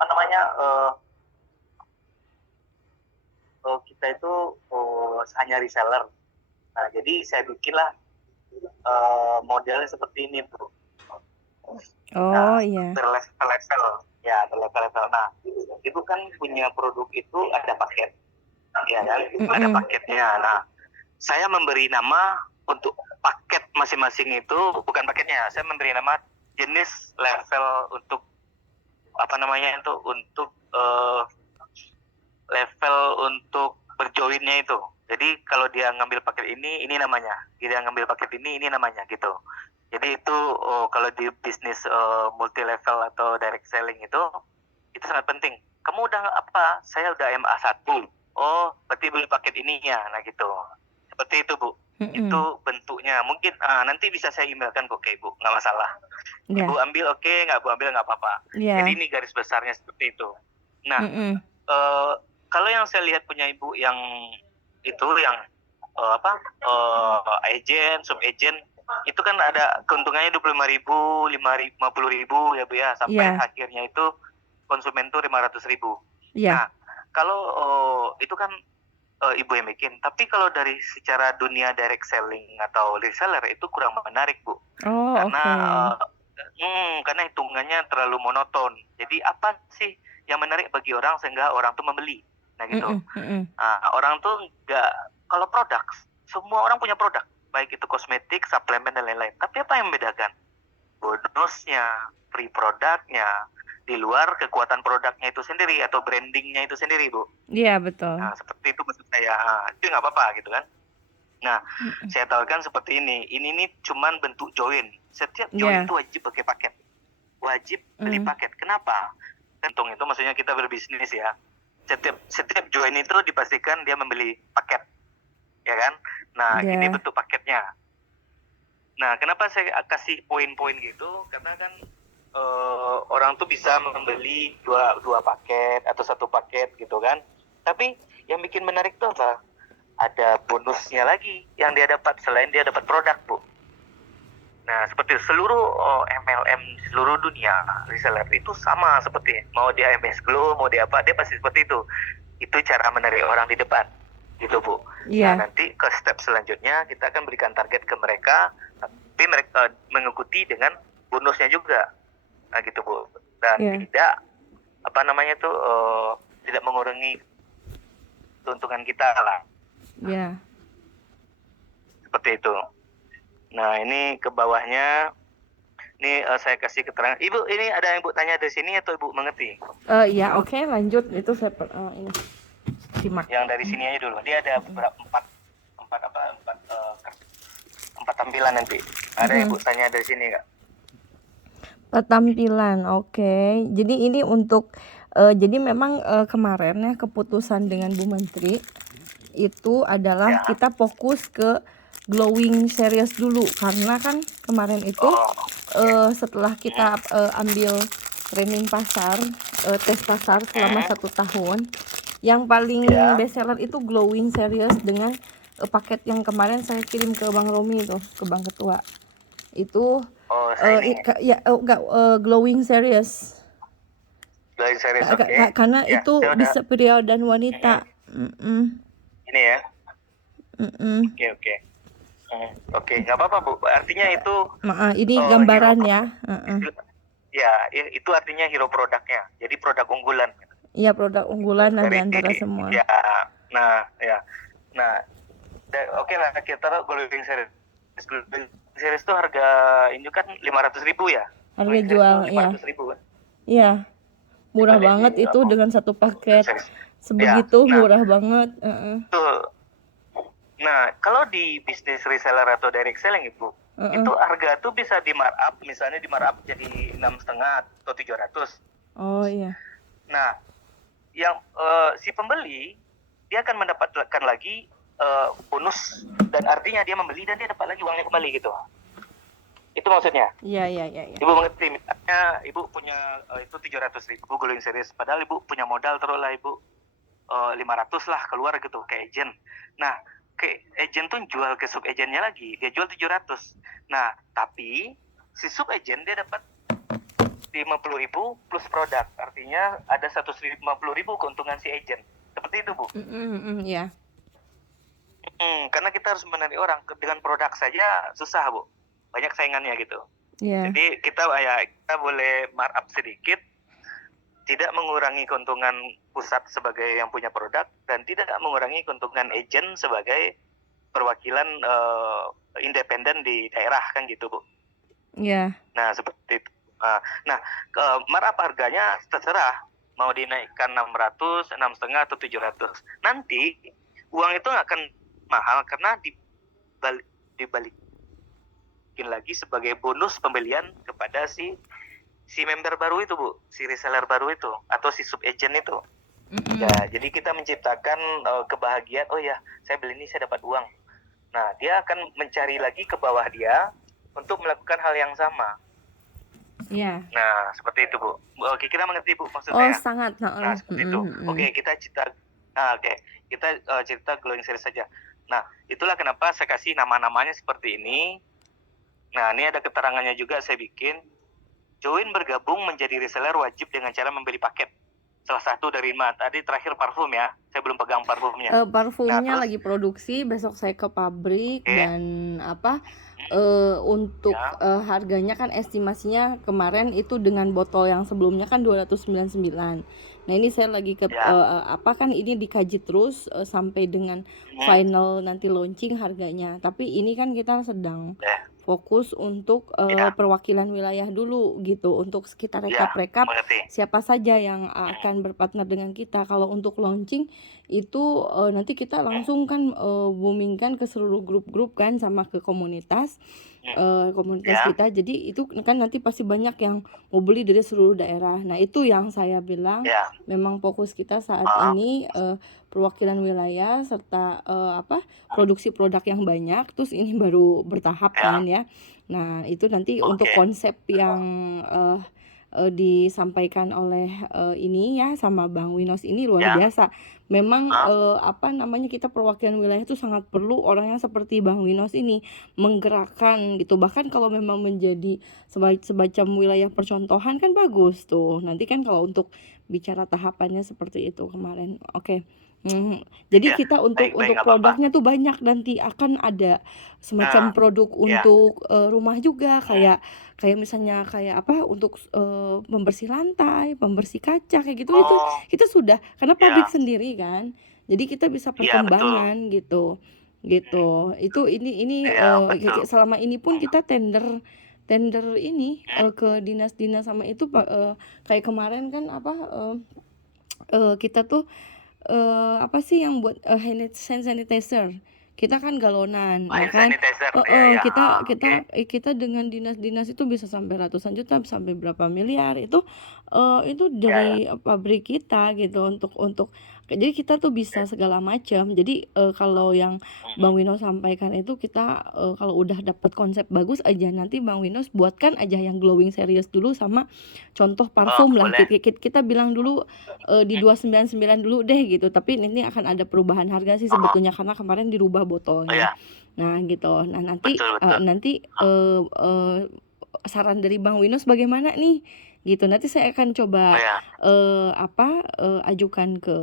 apa namanya, kita itu hanya reseller. Nah, jadi saya bikinlah modelnya seperti ini tuh. Oh Nah, iya. berlevel-level. Ya, berlevel-level. Nah, itu kan punya produk itu ada paket. Ya kan? Ada Mm-mm. paketnya. Nah, saya memberi nama untuk paket masing-masing itu, bukan paketnya, saya memberi nama jenis level untuk apa namanya itu, untuk level untuk berjoinnya itu. Jadi kalau dia ngambil paket ini namanya. Dia ngambil paket ini namanya gitu. Jadi itu kalau di bisnis multi level atau direct selling itu sangat penting. Kamu udah apa? Saya udah MA1. Oh, berarti beli paket ininya. Nah gitu. Seperti itu, Bu. Mm-mm. Itu bentuknya. Mungkin nanti bisa saya emailkan kok ke Ibu, nggak masalah. Ibu Ya. ambil oke, nggak Ibu ambil nggak apa-apa. Jadi Ya. ini garis besarnya seperti itu. Nah, Mm-mm. eh, kalau yang saya lihat punya Ibu yang itu yang apa agent, sub agent itu kan ada keuntungannya 25.000, 50.000 ya Bu ya, sampai Ya. akhirnya itu konsumen tuh 500.000. Ya. Nah, kalau itu kan Ibu yang bikin. Tapi kalau dari secara dunia direct selling atau reseller itu kurang menarik, Bu. Oh, Karena oke. karena hitungannya terlalu monoton. Jadi apa sih yang menarik bagi orang sehingga orang tuh membeli? Nah gitu. Mm-mm. Mm-mm. Orang tuh nggak, kalau produk, semua orang punya produk, baik itu kosmetik, suplemen dan lain-lain. Tapi apa yang membedakan? Bonusnya, free produknya, di luar kekuatan produknya itu sendiri atau brandingnya itu sendiri, Bu. Iya, betul. Nah, seperti itu maksud saya. Itu nggak apa-apa gitu kan. Nah, Mm-mm. saya tawarkan seperti ini. Ini nih cuman bentuk join. Setiap join Ya. itu wajib pakai paket. Wajib beli Mm. paket. Kenapa? Untung itu maksudnya kita berbisnis ya. Setiap join itu dipastikan dia membeli paket, ya kan? Nah, ini Ya. bentuk paketnya. Nah, kenapa saya kasih poin-poin gitu? Karena kan orang tuh bisa membeli dua paket atau satu paket gitu kan. Tapi yang bikin menarik tuh apa? Ada bonusnya lagi yang dia dapat selain dia dapat produk, Bu. Nah, seperti seluruh MLM di seluruh dunia reseller itu sama seperti mau dia MS Glow, mau dia apa, dia pasti seperti itu. Itu cara menarik orang di depan, gitu Bu. Nah, Iya. nanti ke step selanjutnya kita akan berikan target ke mereka, tapi mereka mengikuti dengan bonusnya juga, nah gitu Bu. Dan Iya. tidak apa namanya tuh tidak mengurangi keuntungan kita lah, Iya. seperti itu. Nah, ini ke bawahnya. Ini saya kasih keterangan. Ibu, ini ada yang Ibu tanya dari sini atau Ibu mengerti? Iya, oke, lanjut. Itu saya ini simak. Yang dari sini aja dulu. Dia ada beberapa empat tampilan nanti. Ada yang Ibu Mm-mm. tanya dari sini nggak? Tampilan, oke. Jadi ini untuk jadi memang kemarin ya keputusan dengan Bu Menteri itu adalah Ya. kita fokus ke glowing series dulu karena kan kemarin itu Oh, oke. setelah kita ambil training pasar, tes pasar selama 1 tahun, yang paling Ya. best seller itu glowing series dengan paket yang kemarin saya kirim ke Bang Romi itu, ke Bang Ketua. Itu Oh, Shining. ya enggak, glowing series. Glowing series, oke. Karena Ya, itu saya udah. bisa pria dan wanita. Mm-mm. Ini ya. Mm-mm. Oke, oke. Oke, nggak apa-apa Bu. Artinya itu Ini hero gambaran ya. product. Ya, itu artinya hero produknya. Jadi produk unggulan. Iya, produk Gitu. unggulan lah di Dari antara semua. ya, nah ya, nah oke lah kita taruh glowing series. Glowing series itu harga ini kan 500.000 ya. Harga Glowing series itu jual lima ya. ratus ribu kan. Iya, Coba murah lihat di banget itu dengan satu glowing paket. series. Ya, Sebegitu nah murah banget. tuh. Nah, kalau di bisnis reseller atau direct selling itu harga tuh bisa di markup, misalnya di markup jadi 6,5 atau 700. Oh iya. Nah, yang si pembeli dia akan mendapatkan lagi bonus, dan artinya dia membeli dan dia dapat lagi uangnya kembali gitu. Itu maksudnya. Iya, iya, iya, iya. Ibu mengerti, misalnya Ibu punya itu 700.000 glowing series, padahal Ibu punya modal taruhlah Ibu 500 lah keluar gitu ke agent. Nah, ke agent tuh jual ke sub agentnya lagi, dia jual 700. Nah, tapi si sub agent dia dapat 150.000 plus produk, artinya ada 150.000 keuntungan si agent. Seperti itu, Bu. Ya. Karena kita harus menarik orang dengan produk saja susah, Bu. Banyak saingannya gitu. Ya. Jadi kita boleh markup sedikit, tidak mengurangi keuntungan pusat sebagai yang punya produk dan tidak mengurangi keuntungan agent sebagai perwakilan independen di daerah kan gitu, Bu. Ya. Nah, seperti itu. Nah, markup harganya terserah mau dinaikkan 600, 6,5 atau 700. Nanti uang itu akan mahal karena dibalikin lagi sebagai bonus pembelian kepada si member baru itu, Bu, si reseller baru itu atau si sub agent itu. Ya, jadi kita menciptakan kebahagiaan. Oh ya, saya beli ini saya dapat uang. Nah, dia akan mencari lagi ke bawah dia untuk melakukan hal yang sama. Ya. Nah, seperti itu, Bu. Oke, kita mengerti, Bu, maksud Oh, saya. sangat. Nah, seperti itu. Oke, kita cerita glowing series saja. Nah, itulah kenapa saya kasih nama-namanya seperti ini. Nah, ini ada keterangannya juga saya bikin. Join bergabung menjadi reseller wajib dengan cara membeli paket. Salah satu dari tadi terakhir parfum ya. Saya belum pegang parfumnya. Parfumnya Nah, terus, lagi produksi, besok saya ke pabrik. Oke. Dan untuk Ya. harganya kan estimasinya kemarin itu dengan botol yang sebelumnya kan 299. Nah, ini saya lagi ke Ya. kan ini dikaji terus sampai dengan final nanti launching harganya. Tapi ini kan kita sedang fokus untuk Ya. perwakilan wilayah dulu gitu, untuk kita Ya, rekap mengerti. siapa saja yang akan berpartner dengan kita. Kalau untuk launching itu nanti kita langsung kan boomingkan ke seluruh grup-grup kan, sama ke komunitas Ya. kita. Jadi itu kan nanti pasti banyak yang mau beli dari seluruh daerah. Nah, itu yang saya bilang Ya. memang fokus kita saat ini perwakilan wilayah serta produksi produk yang banyak. Terus ini baru bertahap Ya. kan ya. Nah, itu nanti untuk Oke. konsep yang disampaikan oleh ini ya sama Bang Winos ini luar Ya. biasa. Memang kita perwakilan wilayah itu sangat perlu orang yang seperti Bang Winos ini menggerakkan gitu. Bahkan kalau memang menjadi semacam wilayah percontohan kan bagus tuh. Nanti kan kalau untuk bicara tahapannya seperti itu kemarin. Oke. Jadi Ya, kita untuk baik, nggak produknya tuh banyak, nanti akan ada semacam produk untuk rumah juga, kayak misalnya untuk membersih lantai, pembersih kaca kayak gitu. Itu kita sudah karena pabrik sendiri kan. Jadi kita bisa perkembangan gitu. Itu ini selama ini pun kita tender ini ke dinas-dinas sama itu kayak kemarin kan kita tuh yang buat hand sanitizer. Kita kan galonan, nah kan kita dengan dinas-dinas itu bisa sampai ratusan juta, sampai berapa miliar itu dari pabrik kita gitu untuk jadi kita tuh bisa segala macam. Jadi kalau yang Bang Winos sampaikan itu kita kalau udah dapat konsep bagus aja, nanti Bang Winos buatkan aja yang glowing series dulu sama contoh parfum lah. Kita bilang dulu di 299 dulu deh gitu. Tapi ini akan ada perubahan harga sih sebetulnya karena kemarin dirubah botolnya. Nah, gitu. Nah, nanti saran dari Bang Winos bagaimana nih? Gitu. Nanti saya akan coba ajukan ke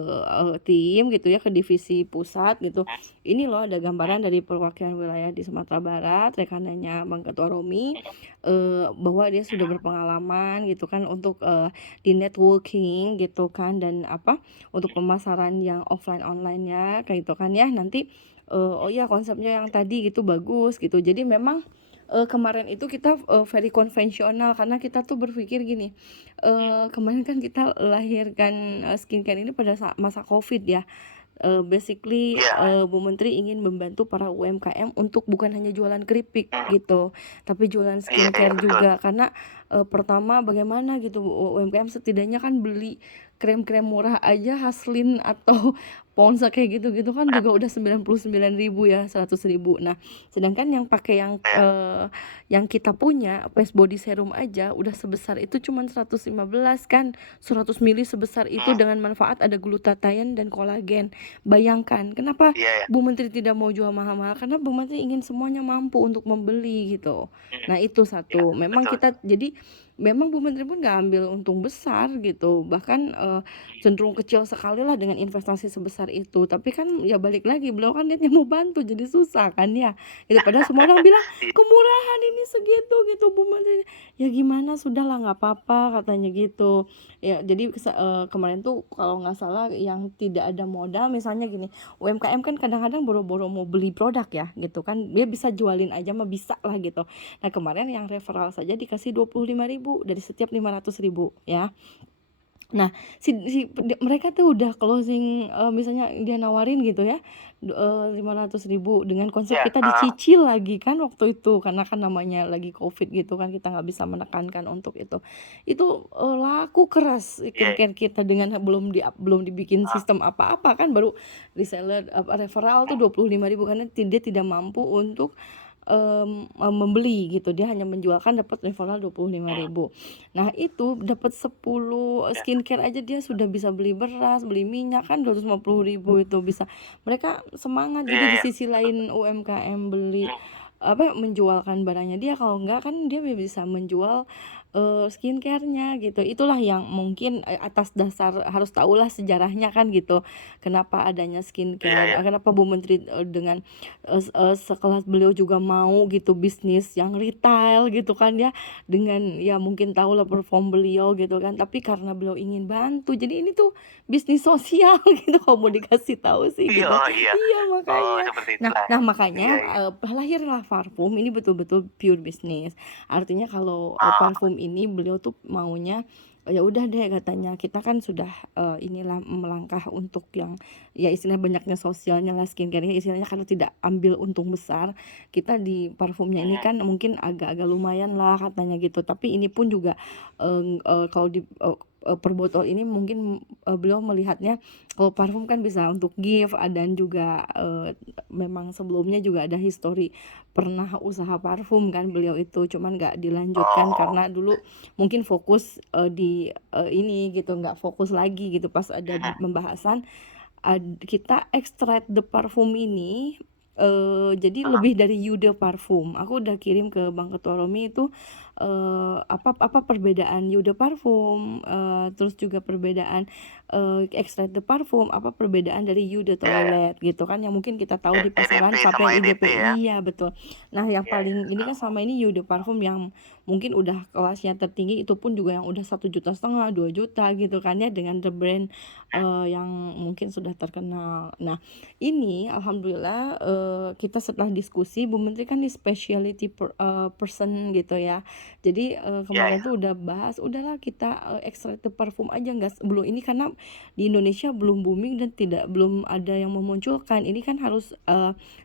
tim gitu ya, ke divisi pusat gitu. Ini loh ada gambaran dari perwakilan wilayah di Sumatera Barat, rekanannya Bang Ketua Romi, bahwa dia sudah berpengalaman gitu kan untuk di networking gitu kan, dan untuk pemasaran yang offline online-nya kayak gitu kan ya. Nanti konsepnya yang tadi gitu bagus gitu. Jadi memang kemarin itu kita very konvensional karena kita tuh berpikir gini, kemarin kan kita lahirkan skincare ini pada masa COVID ya. Basically Bu Menteri ingin membantu para UMKM untuk bukan hanya jualan keripik gitu, tapi jualan skincare juga. Karena pertama bagaimana gitu UMKM setidaknya kan beli krem-krem murah aja Haslin atau Ponsa kayak gitu-gitu kan juga udah 99.000 ya, 100.000. Nah, sedangkan yang pakai yang kita punya face body serum aja udah sebesar itu cuman 115 kan, 100 mili sebesar itu dengan manfaat ada glutathione dan kolagen. Bayangkan kenapa Bu Menteri tidak mau jual mahal-mahal, karena Bu Menteri ingin semuanya mampu untuk membeli gitu. Nah, itu satu. Memang kita jadi memang Bu Menteri pun nggak ambil untung besar gitu, bahkan cenderung kecil sekali lah dengan investasi sebesar itu. Tapi kan ya balik lagi, beliau kan niatnya mau bantu, jadi susah kan ya. Gitu. Padahal semua orang bilang Iya, kemurahan ini segitu gitu Bu Menteri. Ya gimana, sudahlah nggak apa-apa katanya gitu. Ya jadi kemarin tuh kalau nggak salah yang tidak ada modal, misalnya gini, UMKM kan kadang-kadang boro-boro mau beli produk ya gitu kan, dia bisa jualin aja mah bisa lah gitu. Nah kemarin yang referral saja dikasih 25.000 dari setiap 500.000 ya. Nah mereka tuh udah closing, misalnya dia nawarin gitu ya, 500.000 dengan konsep iya, kita dicicil lagi kan waktu itu, karena kan namanya lagi covid gitu kan, kita nggak bisa menekankan untuk itu laku keras iya, skincare kita dengan belum dibikin sistem apa-apa kan, baru reseller referral tuh 25.000 karena dia tidak mampu untuk membeli gitu, dia hanya menjualkan dapat referral 25.000. Nah itu dapat 10 iya, skincare aja dia sudah bisa beli beras, beli minyak kan 250.000 itu bisa. Mereka semangat, iya, jadi di iya. sisi lain UMKM beli menjualkan barangnya dia, kalau enggak kan dia bisa menjual skincare-nya gitu. Itulah yang mungkin atas dasar harus tahulah sejarahnya kan gitu. Kenapa adanya Iya, skincare, iya. kenapa Bu Menteri dengan sekelas beliau juga mau gitu bisnis yang retail gitu kan ya, dengan ya mungkin tahu lah perform beliau gitu kan, tapi karena beliau ingin bantu jadi ini tuh bisnis sosial gitu kalau mau dikasih tahu sih Iya, gitu. oh iya. Iya Oh, makanya. seperti Nah itulah nah ya. makanya Iya, iya. lahirlah parfum ini betul-betul pure bisnis. Artinya kalau Oh, parfum ini beliau tuh maunya ya udah deh katanya, kita kan sudah inilah melangkah untuk yang ya istilahnya banyaknya sosialnya lah skincare-nya, istilahnya karena tidak ambil untung besar, kita di parfumnya ini kan mungkin agak-agak lumayan lah katanya gitu. Tapi ini pun juga kalau di per botol ini mungkin beliau melihatnya kalau parfum kan bisa untuk gift, dan juga memang sebelumnya juga ada histori pernah usaha parfum kan beliau itu, cuman nggak dilanjutkan oh, karena dulu mungkin fokus di ini gitu, nggak fokus lagi gitu pas ada pembahasan. Kita extract the parfum ini jadi lebih dari Yude parfum. Aku udah kirim ke Bang Ketua Romi itu apa perbedaan Yude parfum, terus juga perbedaan extract the parfum, apa perbedaan dari Yude iya, iya. toilet gitu kan, yang mungkin kita tahu Ya, di EDP pasaran siapa sama yang EDP IDP. ya. Iya betul. Nah yang Iya, iya. paling ini kan sama ini Yude parfum yang mungkin udah kelasnya tertinggi, itu pun juga yang udah 1,5 juta 2 juta gitu kan ya, dengan the brand yang mungkin sudah terkenal. Nah ini alhamdulillah kita setelah diskusi, Bu Menteri kan di specialty person gitu ya. Jadi Iya, kemarin iya. tuh udah bahas, udahlah kita extract the parfum aja, nggak belum ini karena di Indonesia belum booming dan belum ada yang memunculkan. Ini kan harus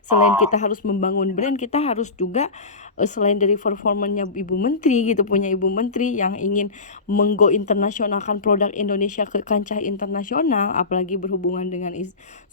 selain Oh, kita harus membangun brand, kita harus juga selain dari performanya Ibu Menteri gitu, punya Ibu Menteri yang ingin menggo internasionalkan produk Indonesia ke kancah internasional, apalagi berhubungan dengan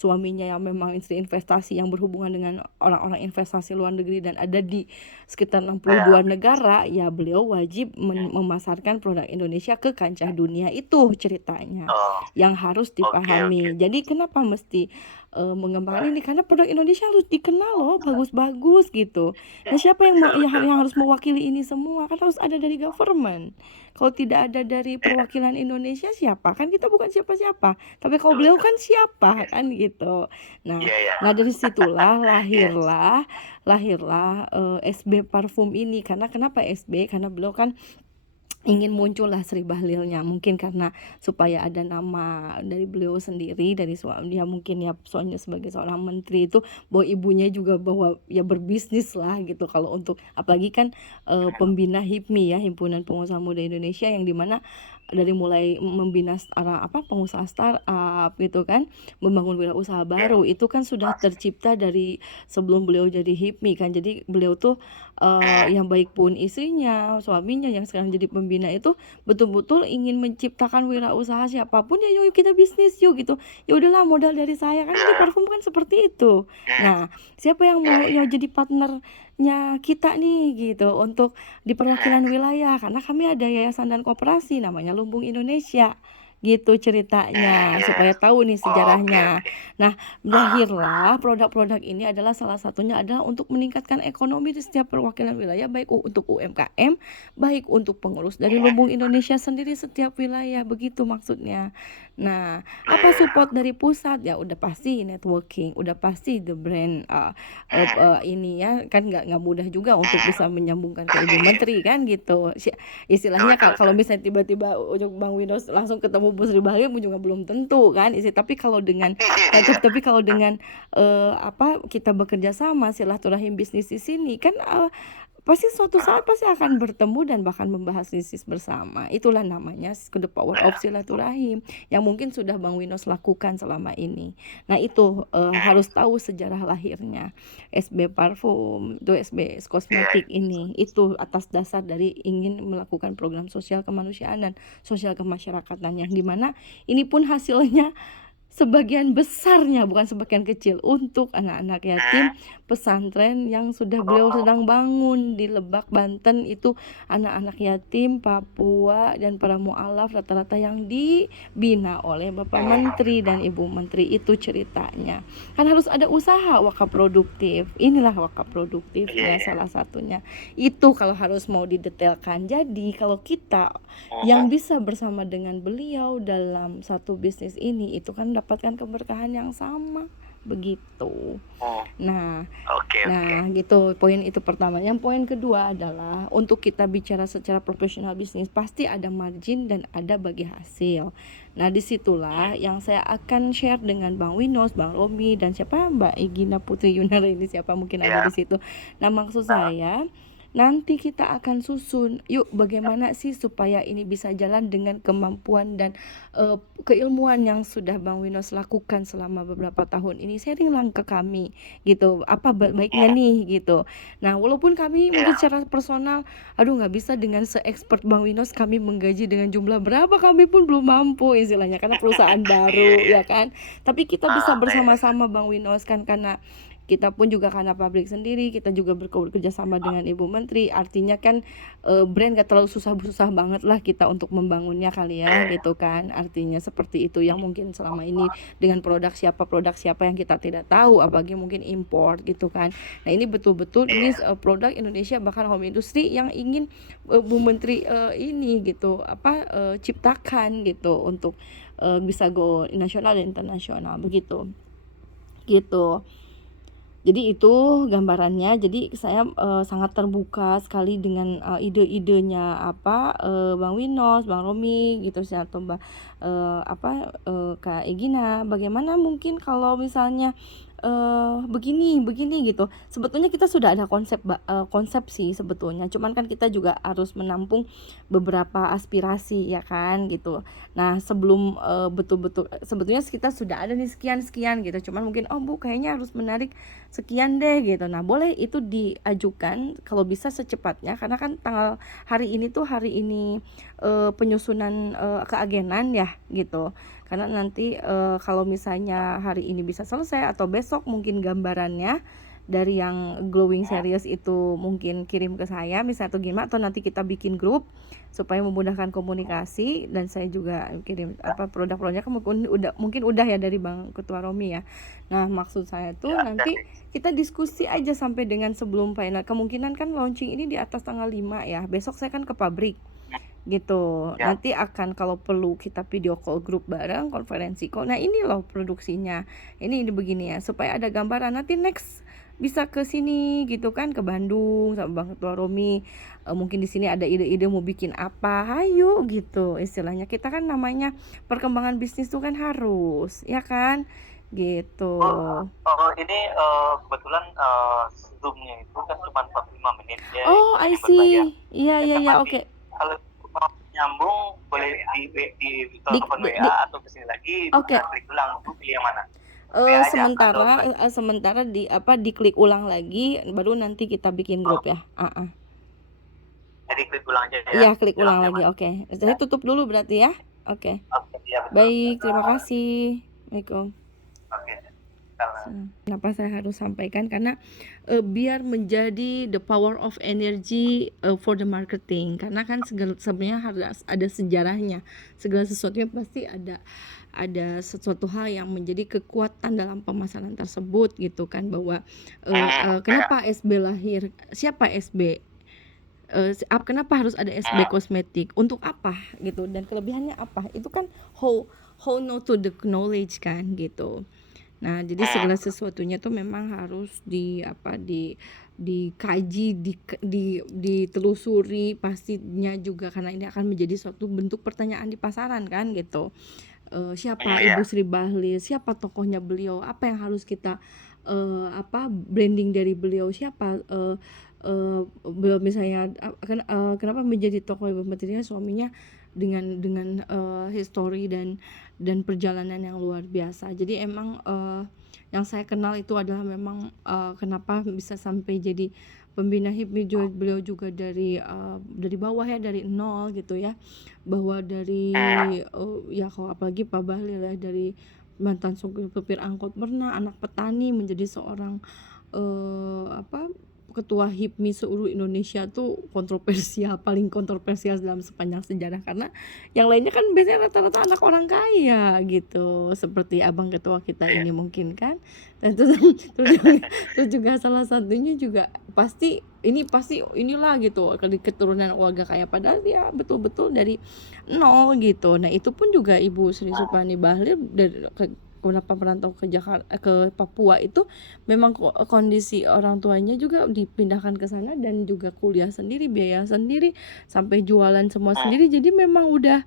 suaminya yang memang istri investasi yang berhubungan dengan orang-orang investasi luar negeri dan ada di sekitar iya. 62 negara, ya beliau wajib memasarkan produk Indonesia ke kancah dunia, itu ceritanya Oh, yang harus oke, oke. dipahami. Jadi kenapa mesti mengembangkan ini, karena produk Indonesia harus dikenal loh, bagus-bagus gitu. Nah siapa yang Betul, betul. yang harus mewakili ini semua, kan harus ada dari government. Kalau tidak ada dari Iya, perwakilan Indonesia, siapa? Kan kita bukan siapa-siapa, tapi kalau betul, beliau betul. kan siapa Iya, kan gitu. Nah iya, iya. nah dari situlah Iya. lahirlah SB parfum ini. Karena kenapa SB, karena beliau kan ingin muncullah Sri Bahlilnya, mungkin karena supaya ada nama dari beliau sendiri, dari suami dia mungkin ya, soalnya sebagai seorang menteri itu, bahwa ibunya juga bahwa ya berbisnis lah gitu. Kalau untuk apalagi kan pembina HIPMI ya, Himpunan Pengusaha Muda Indonesia, yang dimana dari mulai membina pengusaha startup gitu kan, membangun wirausaha Iya. baru, itu kan sudah tercipta dari sebelum beliau jadi HIPMI kan. Jadi beliau tuh yang baik pun istrinya, suaminya yang sekarang jadi pembina itu betul-betul ingin menciptakan wirausaha, siapapun ya yuk kita bisnis yuk gitu. Ya udahlah modal dari saya, kan di Iya. parfum kan seperti itu. Nah, siapa yang Iya, mau iya. yang jadi partnernya kita nih gitu untuk di perwakilan wilayah, karena kami ada yayasan dan koperasi namanya Lumbung Indonesia gitu ceritanya, Iya. supaya tahu nih Oke, sejarahnya. oke. Nah, lahirlah produk-produk ini adalah salah satunya adalah untuk meningkatkan ekonomi di setiap perwakilan wilayah, baik untuk UMKM, baik untuk pengurus dari Iya. Lumbung Indonesia sendiri setiap wilayah, begitu maksudnya. Nah, apa Iya. support dari pusat? Ya udah pasti networking, udah pasti the brand, ini ya, kan nggak mudah juga untuk bisa menyambungkan ke Ibu Menteri kan gitu. Betul, Istilahnya betul, kalau betul. misalnya tiba-tiba ujung Bang Winos langsung ketemu Bu Sri Bahagia juga belum tentu kan tapi kalau dengan Iya. tapi kalau dengan kita bekerja sama silaturahim bisnis di sini kan pasti suatu saat pasti akan bertemu dan bahkan membahas bisnis bersama. Itulah namanya the power of silaturahim yang mungkin sudah Bang Winos lakukan selama ini. Nah itu harus tahu sejarah lahirnya SB Parfum, itu SB Iya. Kosmetik ini. Itu atas dasar dari ingin melakukan program sosial kemanusiaan dan sosial kemasyarakatan yang dimana ini pun hasilnya sebagian besarnya, bukan sebagian kecil, untuk anak-anak yatim pesantren yang sudah beliau Oh, sedang bangun di Lebak, Banten. Itu anak-anak yatim Papua dan para mualaf rata-rata yang dibina oleh Bapak Menteri dan Ibu Menteri. Itu ceritanya. Kan harus ada usaha wakaf produktif. Inilah wakaf produktifnya iya, iya. salah satunya. Itu kalau harus mau didetailkan. Jadi kalau kita yang bisa bersama dengan beliau dalam satu bisnis ini itu kan mendapatkan keberkahan yang sama begitu. Oh, Nah, oke, oke. gitu poin itu pertama. Yang poin kedua adalah untuk kita bicara secara profesional bisnis pasti ada margin dan ada bagi hasil. Nah, disitulah yang saya akan share dengan Bang Winos, Bang Romi dan siapa Mbak Egina Putri Yunar ini siapa mungkin ada di Ya. situ. Nah, maksud Nah, saya nanti kita akan susun, yuk bagaimana sih supaya ini bisa jalan dengan kemampuan dan keilmuan yang sudah Bang Winos lakukan selama beberapa tahun ini, sharinglah ke kami gitu, apa baiknya nih gitu. Nah, walaupun kami mungkin ya. secara personal, aduh nggak bisa dengan se-expert Bang Winos, kami menggaji dengan jumlah berapa, kami pun belum mampu istilahnya, karena perusahaan Iya, baru iya. ya kan. Tapi kita bisa Iya. bersama-sama Bang Winos kan, karena kita pun juga karena pabrik sendiri, kita juga bekerja sama dengan Ibu Menteri, artinya kan brand gak terlalu susah-susah banget lah kita untuk membangunnya kali ya Iya. gitu kan, artinya seperti itu yang mungkin selama ini dengan produk siapa yang kita tidak tahu, apalagi mungkin import gitu kan. Nah ini betul-betul ini Iya. produk Indonesia bahkan home industry yang ingin Bu Menteri ini gitu ciptakan gitu untuk bisa go nasional dan internasional begitu gitu. Jadi itu gambarannya. Jadi saya sangat terbuka sekali dengan ide-idenya Bang Winos, Bang Romi gitu atau Kak Egina. Bagaimana mungkin kalau misalnya begini gitu. Sebetulnya kita sudah ada konsep sih sebetulnya. Cuman kan kita juga harus menampung beberapa aspirasi ya kan gitu. Nah, sebelum betul-betul sebetulnya kita sudah ada nih sekian gitu. Cuman mungkin Bu kayaknya harus menarik sekian deh gitu. Nah, boleh itu diajukan kalau bisa secepatnya karena kan hari ini penyusunan keagenan ya gitu. Karena nanti kalau misalnya hari ini bisa selesai atau besok mungkin gambarannya dari yang glowing serious itu mungkin kirim ke saya misalnya atau gimana, atau nanti kita bikin grup supaya memudahkan komunikasi dan saya juga kirim produk-produknya kan mungkin udah ya dari Bang Ketua Romi ya. Nah, maksud saya tuh Ya, nanti kita diskusi aja sampai dengan sebelum final. Kemungkinan kan launching ini di atas tanggal 5 ya. Besok saya kan ke pabrik gitu. ya. Nanti akan kalau perlu kita video call grup bareng, konferensi call. Nah, ini loh produksinya. Ini begini ya, supaya ada gambaran nanti next bisa ke sini gitu kan, ke Bandung sama Bang Ketua Romi. Mungkin di sini ada ide-ide mau bikin apa, hayu gitu. Istilahnya kita kan namanya perkembangan bisnis tuh kan harus, ya kan? Gitu. Ini kebetulan Zoom-nya itu kan cuma 45 menit ya, Oh, I yang berbayar. see. Iya, Nanti oke. kalau mau nyambung boleh di Di, telepon di, di WA atau kesini lagi Oke. bisa klik ulang. Pilih yang mana? WA aja atau sementara diklik ulang lagi baru nanti kita bikin grup ya. jadi klik ulang aja ya. Iya, klik ulang lagi. Oke. Saya tutup dulu berarti ya. Oke. Oke, iya betul. Baik, terima kasih. Assalamualaikum. Oke. Salam. Kenapa saya harus sampaikan? Karena biar menjadi the power of energy for the marketing. Karena kan segala sebenarnya harus ada sejarahnya. Segala sesuatunya pasti ada sesuatu hal yang menjadi kekuatan dalam pemasaran tersebut gitu kan, bahwa kenapa SB lahir, siapa SB, kenapa harus ada SB kosmetik, untuk apa gitu, dan kelebihannya apa, itu kan how know to the knowledge kan gitu. Nah, jadi segala sesuatunya tuh memang harus dikaji, ditelusuri pastinya juga, karena ini akan menjadi suatu bentuk pertanyaan di pasaran kan gitu. Siapa Ibu Sri Bahlil, siapa tokohnya beliau, apa yang harus kita branding dari beliau, siapa beliau misalnya, kenapa menjadi tokoh Ibu Menteri, suaminya dengan history dan perjalanan yang luar biasa. Jadi emang yang saya kenal itu adalah memang kenapa bisa sampai jadi pembina HIPMI, beliau juga dari bawah ya, dari nol gitu ya, bahwa dari ya kalau apalagi Pak Bahlil ya, dari mantan supir angkot pernah, anak petani, menjadi seorang ketua HIPMI seluruh Indonesia tuh kontroversial, paling kontroversial dalam sepanjang sejarah, karena yang lainnya kan biasanya rata-rata anak orang kaya gitu, seperti abang ketua kita ini mungkin kan. Dan terus juga salah satunya juga pasti inilah gitu, keturunan warga kaya, padahal dia betul-betul dari nol gitu. Nah, itu pun juga Ibu Sri Supani Bahlil dari kenapa merantau ke Jakarta, ke Papua itu memang kondisi orang tuanya juga dipindahkan ke sana, dan juga kuliah sendiri, biaya sendiri, sampai jualan semua sendiri. Jadi memang udah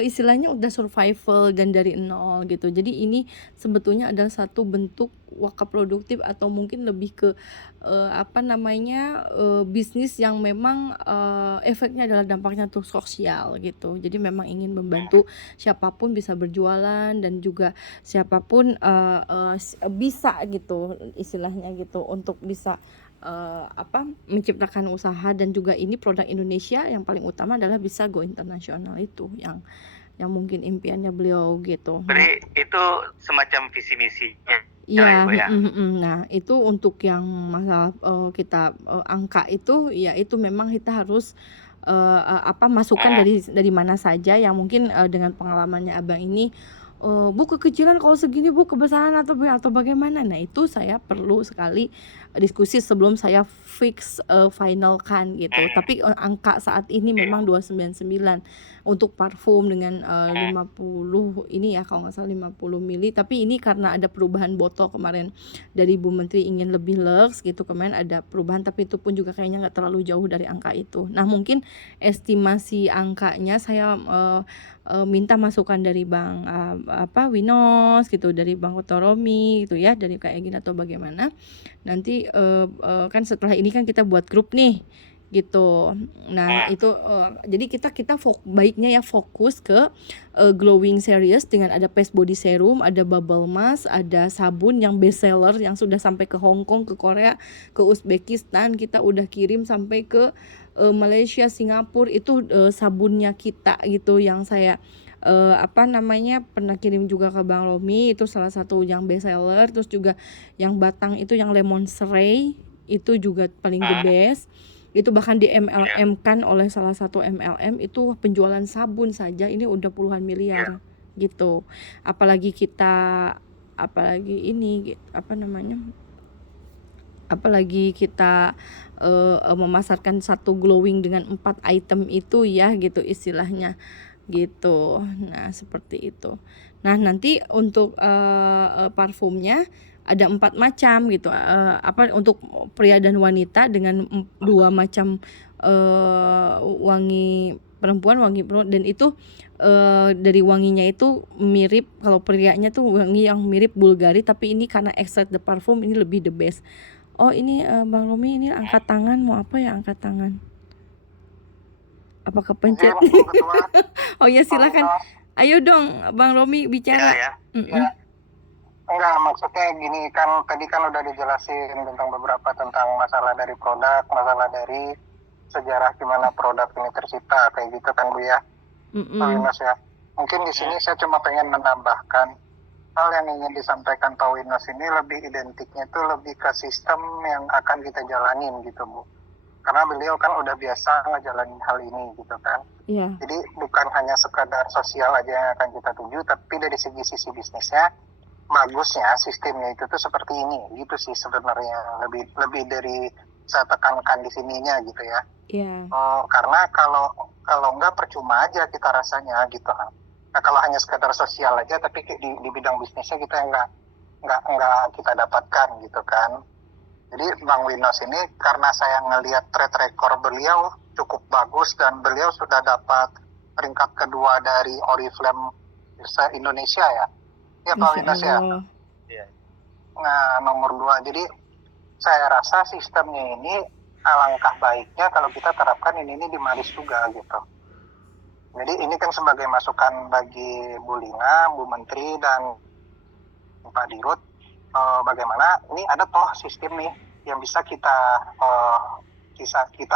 istilahnya udah survival dan dari nol gitu. Jadi ini sebetulnya adalah satu bentuk wakaf produktif, atau mungkin lebih ke bisnis yang memang efeknya adalah dampaknya untuk sosial gitu. Jadi memang ingin membantu siapapun bisa berjualan, dan juga siapapun bisa gitu, istilahnya gitu, untuk bisa menciptakan usaha. Dan juga ini produk Indonesia yang paling utama adalah bisa go internasional, itu yang mungkin impiannya beliau gitu. Jadi itu semacam visi misinya. Iya, nah itu untuk yang masalah kita angka itu, ya itu memang kita harus masukan dari mana saja yang mungkin dengan pengalamannya abang ini, Bu kekecilan kalau segini, Bu kebesaran atau bagaimana. Nah, itu saya perlu sekali diskusi sebelum saya fix finalkan gitu. Tapi angka saat ini memang 299 untuk parfum dengan 50 ini ya, kalau nggak salah 50 mili. Tapi ini karena ada perubahan botol kemarin dari Bu Menteri, ingin lebih luxe gitu, kemarin ada perubahan, tapi itu pun juga kayaknya nggak terlalu jauh dari angka itu. Nah, mungkin estimasi angkanya saya minta masukan dari Bang Winos gitu, dari Bang Kotoromi gitu ya, dari kayak gini atau bagaimana. Nanti kan setelah ini kan kita buat grup nih gitu. Nah, itu jadi kita baiknya ya fokus ke glowing series dengan ada paste body serum, ada bubble mask, ada sabun yang best seller yang sudah sampai ke Hong Kong, ke Korea, ke Uzbekistan, kita udah kirim sampai ke Malaysia, Singapura. Itu sabunnya kita gitu, yang saya pernah kirim juga ke Bang Romi, itu salah satu yang best seller. Terus juga yang batang itu yang lemon spray, itu juga paling the best. Itu bahkan di MLM kan oleh salah satu MLM, itu penjualan sabun saja ini udah puluhan miliar gitu. Apalagi kita memasarkan satu glowing dengan 4 item itu ya gitu, istilahnya gitu. Nah, seperti itu. Nah, nanti untuk parfumnya ada 4 macam gitu, untuk pria dan wanita, dengan 2 macam wangi perempuan, dan itu dari wanginya itu mirip, kalau prianya tuh wangi yang mirip Bulgari, tapi ini karena extract the parfum ini lebih the best. Oh, ini Bang Romi, ini angkat tangan, mau apa ya angkat tangan? Apa kepencet? Oh ya, silakan. Ayo dong Bang Romi bicara. Enggak, maksudnya gini kan, tadi kan udah dijelasin tentang beberapa tentang masalah dari produk, masalah dari sejarah gimana produk ini tercipta, kayak gitu kan Bu ya. Mas ya. Mungkin di sini saya cuma pengen menambahkan hal yang ingin disampaikan Pak Winos ini lebih identiknya itu lebih ke sistem yang akan kita jalanin gitu Bu. Karena beliau kan udah biasa ngejalanin hal ini gitu kan. Iya. Jadi bukan hanya sekadar sosial aja yang akan kita tuju, tapi dari sisi bisnisnya bagusnya sistemnya itu tuh seperti ini gitu sih sebenarnya, lebih dari saya tekankan di sininya gitu ya. Iya. Karena kalau enggak percuma aja kita rasanya gitu kan. Nah, kalau hanya sekadar sosial aja tapi di bidang bisnisnya kita enggak kita dapatkan gitu kan. Jadi Bang Winos ini karena saya ngelihat track record beliau cukup bagus dan beliau sudah dapat peringkat kedua dari Oriflame Indonesia ya. Ya Pak Masya Winos ya. Allah. Iya. Nah, nomor 2. Jadi saya rasa sistemnya ini alangkah baiknya kalau kita terapkan ini di Maris juga gitu. Jadi ini kan sebagai masukan bagi Bu Lina, Bu Menteri dan Pak Dirut, bagaimana ini ada toh sistem nih yang bisa kita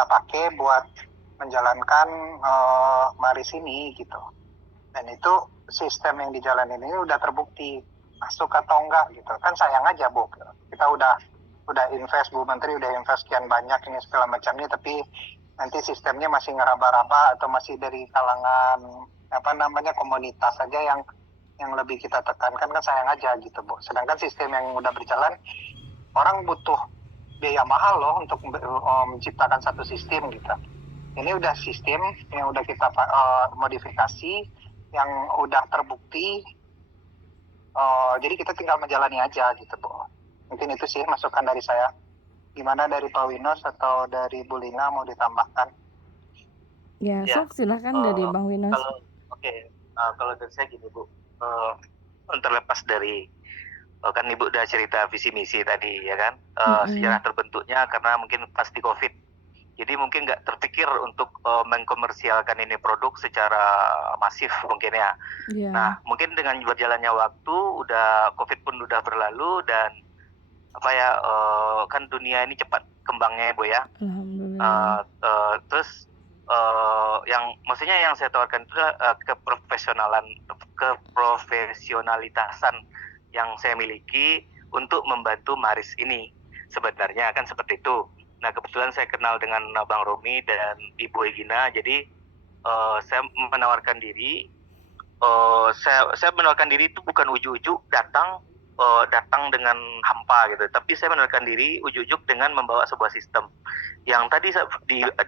pakai buat menjalankan Maris ini gitu. Dan itu sistem yang dijalanin ini udah terbukti masuk atau enggak gitu. Kan sayang aja Bu, kita udah invest, Bu Menteri udah invest sekian banyak ini segala macamnya, tapi nanti sistemnya masih ngeraba-raba atau masih dari kalangan komunitas saja yang lebih kita tekankan, kan sayang aja gitu Bu. Sedangkan sistem yang udah berjalan, orang butuh biaya mahal loh untuk menciptakan satu sistem gitu. Ini udah sistem yang udah kita modifikasi, yang udah terbukti, jadi kita tinggal menjalani aja gitu Bu. Mungkin itu sih masukan dari saya. Gimana dari Pak Winos atau dari Bu Lina mau ditambahkan? Ya, Ya, sok silakan dari Bang Winos. Kalau dari saya gini Bu, terlepas dari kan Ibu udah cerita visi misi tadi ya kan, sejarah terbentuknya karena mungkin pas di COVID, jadi mungkin nggak terpikir untuk mengkomersialkan ini produk secara masif mungkin ya. Iya. Nah, mungkin dengan berjalannya waktu, udah COVID pun udah berlalu dan kan dunia ini cepat kembangnya Bu ya. Alhamdulillah. Terus maksudnya yang saya tawarkan itu keprofesionalitasan yang saya miliki untuk membantu Maris ini. Sebenarnya kan seperti itu. Nah, kebetulan saya kenal dengan Bang Romi dan Ibu Egina, jadi saya menawarkan diri. Saya menawarkan diri itu bukan ujuk-ujuk datang dengan hampa gitu, tapi saya menawarkan diri ujuk-ujuk dengan membawa sebuah sistem yang tadi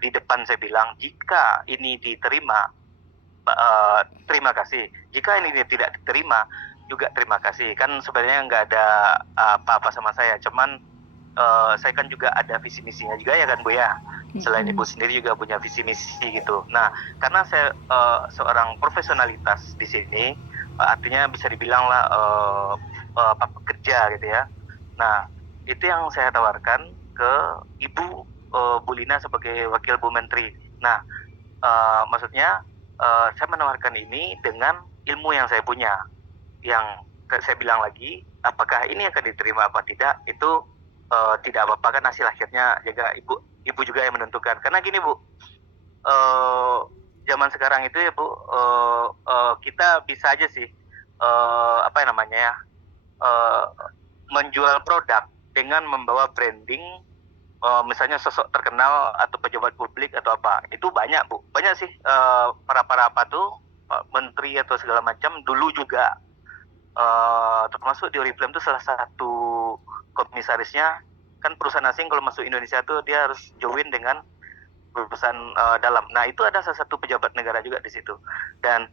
di depan saya bilang, jika ini diterima, terima kasih. Jika ini tidak diterima, juga terima kasih. Kan sebenarnya nggak ada apa-apa sama saya, cuman saya kan juga ada visi misinya juga ya kan Bu ya. Selain Ibu sendiri juga punya visi misi gitu. Nah, karena saya seorang profesionalitas di sini, artinya bisa dibilang lah pekerja gitu ya. Nah, itu yang saya tawarkan ke Ibu Bu Lina sebagai wakil Bu Menteri. Nah, maksudnya saya menawarkan ini dengan ilmu yang saya punya. Yang saya bilang lagi, apakah ini akan diterima apa tidak, itu tidak apa-apa, kan hasil akhirnya juga Ibu juga yang menentukan. Karena gini Bu, zaman sekarang itu ya Bu, kita bisa aja sih menjual produk dengan membawa branding, misalnya sosok terkenal atau pejabat publik atau apa. Itu banyak Bu, banyak sih para apa tuh menteri atau segala macam dulu juga, termasuk di Oriflame itu salah satu komisarisnya kan perusahaan asing kalau masuk Indonesia tuh dia harus join dengan perusahaan dalam. Nah, itu ada salah satu pejabat negara juga di situ. Dan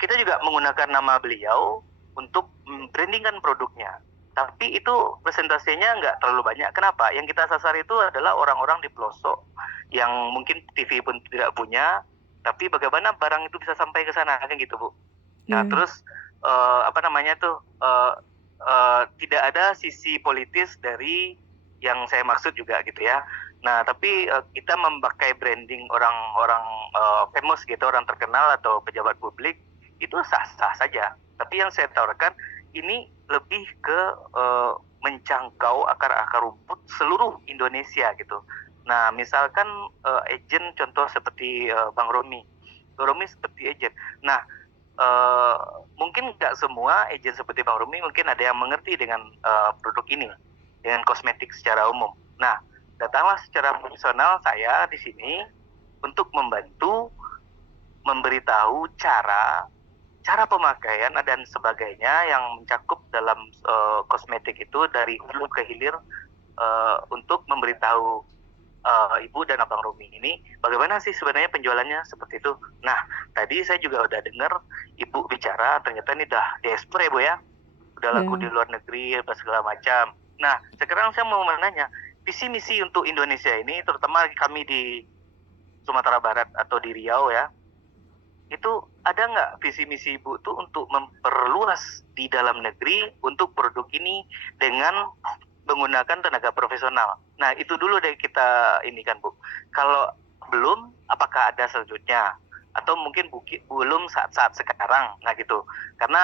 kita juga menggunakan nama beliau untuk brandingkan produknya. Tapi itu presentasinya nggak terlalu banyak. Kenapa? Yang kita sasar itu adalah orang-orang di pelosok yang mungkin TV pun tidak punya, tapi bagaimana barang itu bisa sampai ke sana, kan gitu Bu. Nah, terus tidak ada sisi politis dari yang saya maksud juga gitu ya. Nah, tapi kita memakai branding orang-orang famous gitu, orang terkenal atau pejabat publik, itu sah-sah saja. Tapi yang saya tawarkan ini lebih ke menjangkau akar-akar rumput seluruh Indonesia gitu. Nah, misalkan agent contoh seperti Bang Romi seperti agent. Nah, eh, mungkin nggak semua agent seperti Bang Rumi mungkin ada yang mengerti dengan produk ini, dengan kosmetik secara umum. Nah, datanglah secara profesional saya di sini untuk membantu memberitahu cara pemakaian dan sebagainya yang mencakup dalam kosmetik itu dari hulu ke hilir, untuk memberitahu Ibu dan Abang Romi ini bagaimana sih sebenarnya penjualannya seperti itu. Nah, tadi saya juga udah dengar Ibu bicara, ternyata ini udah diekspor ya Bu ya, udah laku di Ya. luar negeri apa segala macam. Nah, sekarang saya mau menanya, visi misi untuk Indonesia ini, terutama kami di Sumatera Barat atau di Riau ya, itu ada nggak visi misi Ibu tuh untuk memperluas di dalam negeri untuk produk ini dengan menggunakan tenaga profesional. Nah, itu dulu deh kita ini kan Bu. Kalau belum, apakah ada selanjutnya? Atau mungkin belum saat-saat sekarang, nah gitu. Karena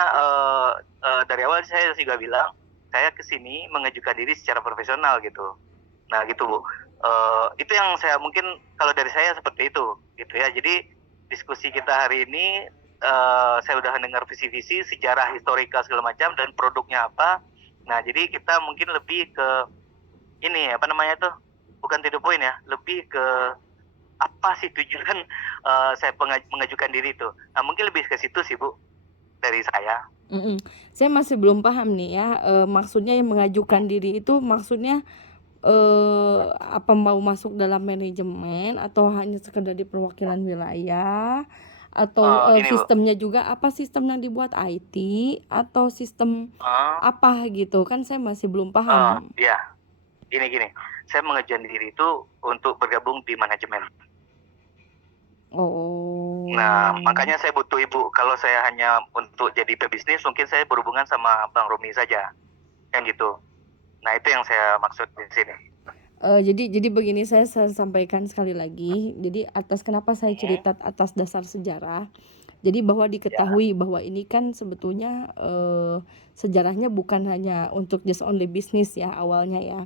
dari awal saya juga bilang, saya kesini mengajukan diri secara profesional gitu. Nah gitu Bu. Itu yang saya mungkin kalau dari saya seperti itu gitu ya. Jadi diskusi kita hari ini, saya udah mendengar visi-visi, sejarah historikal segala macam dan produknya apa. Nah jadi kita mungkin lebih ke ini apa namanya tuh, bukan to the point ya, lebih ke apa sih tujuan saya mengajukan diri itu. Nah mungkin lebih ke situ sih Bu dari saya. Mm-mm. Saya masih belum paham nih ya, maksudnya yang mengajukan diri itu maksudnya apa mau masuk dalam manajemen atau hanya sekedar di perwakilan wilayah atau Ini Bu. sistemnya juga apa sistem yang dibuat IT atau sistem apa gitu kan saya masih belum paham. Ya, gini. Saya mengajukan diri itu untuk bergabung di manajemen. Nah, Oh. makanya saya butuh Ibu. Kalau saya hanya untuk jadi pebisnis, mungkin saya berhubungan sama Bang Romi saja, kan gitu. Nah, itu yang saya maksud di sini. Jadi begini saya sampaikan sekali lagi. Jadi kenapa saya cerita atas dasar sejarah. Jadi bahwa diketahui bahwa ini kan sebetulnya sejarahnya bukan hanya untuk just only bisnis ya awalnya ya.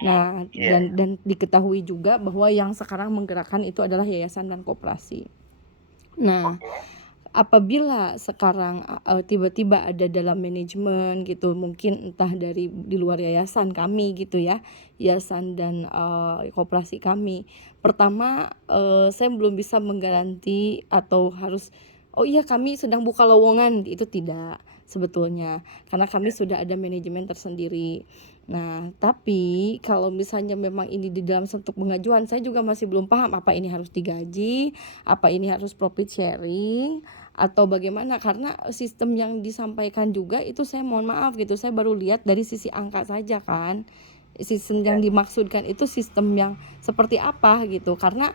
Nah, dan diketahui juga bahwa yang sekarang menggerakkan itu adalah yayasan dan koperasi. Nah, apabila sekarang tiba-tiba ada dalam manajemen gitu, mungkin entah di luar yayasan kami gitu ya, yayasan dan koperasi kami. Pertama, saya belum bisa menggaranti atau harus oh iya kami sedang buka lowongan, itu tidak sebetulnya. Karena kami sudah ada manajemen tersendiri. Nah, tapi kalau misalnya memang ini di dalam bentuk pengajuan, saya juga masih belum paham apa ini harus digaji, apa ini harus profit sharing atau bagaimana, karena sistem yang disampaikan juga itu saya mohon maaf gitu, saya baru lihat dari sisi angka saja kan. Sistem yang dimaksudkan itu sistem yang seperti apa gitu, karena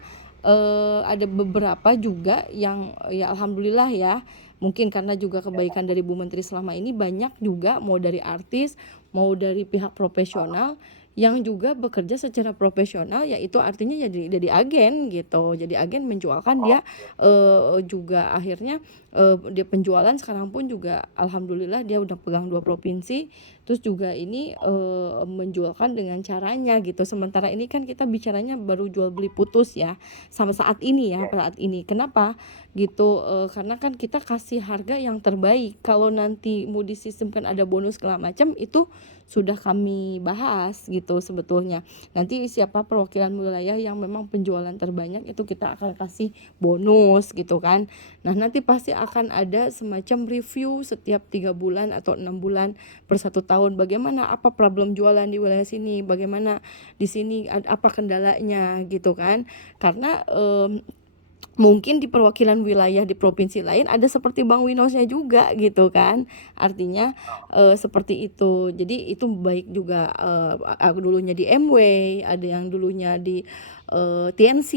ada beberapa juga yang ya alhamdulillah ya, mungkin karena juga kebaikan dari Bu Menteri selama ini banyak juga mau dari artis, mau dari pihak profesional yang juga bekerja secara profesional, yaitu artinya jadi agen gitu, jadi agen menjualkan dia juga akhirnya dia penjualan sekarang pun juga alhamdulillah dia udah pegang 2 provinsi, terus juga ini menjualkan dengan caranya gitu. Sementara ini kan kita bicaranya baru jual beli putus ya, sama saat ini ya, saat ini. Kenapa? Gitu, karena kan kita kasih harga yang terbaik. Kalau nanti mau disistemkan ada bonus segala macam itu sudah kami bahas gitu sebetulnya. Nanti siapa perwakilan wilayah yang memang penjualan terbanyak itu kita akan kasih bonus gitu kan. Nah, nanti pasti akan ada semacam review setiap 3 bulan atau 6 bulan per 1 tahun. Bagaimana, apa problem jualan di wilayah sini, bagaimana di sini apa kendalanya gitu kan. Karena mungkin di perwakilan wilayah di provinsi lain ada seperti Bang Winosnya juga gitu kan, artinya seperti itu. Jadi itu baik juga dulunya di MW, ada yang dulunya di TNC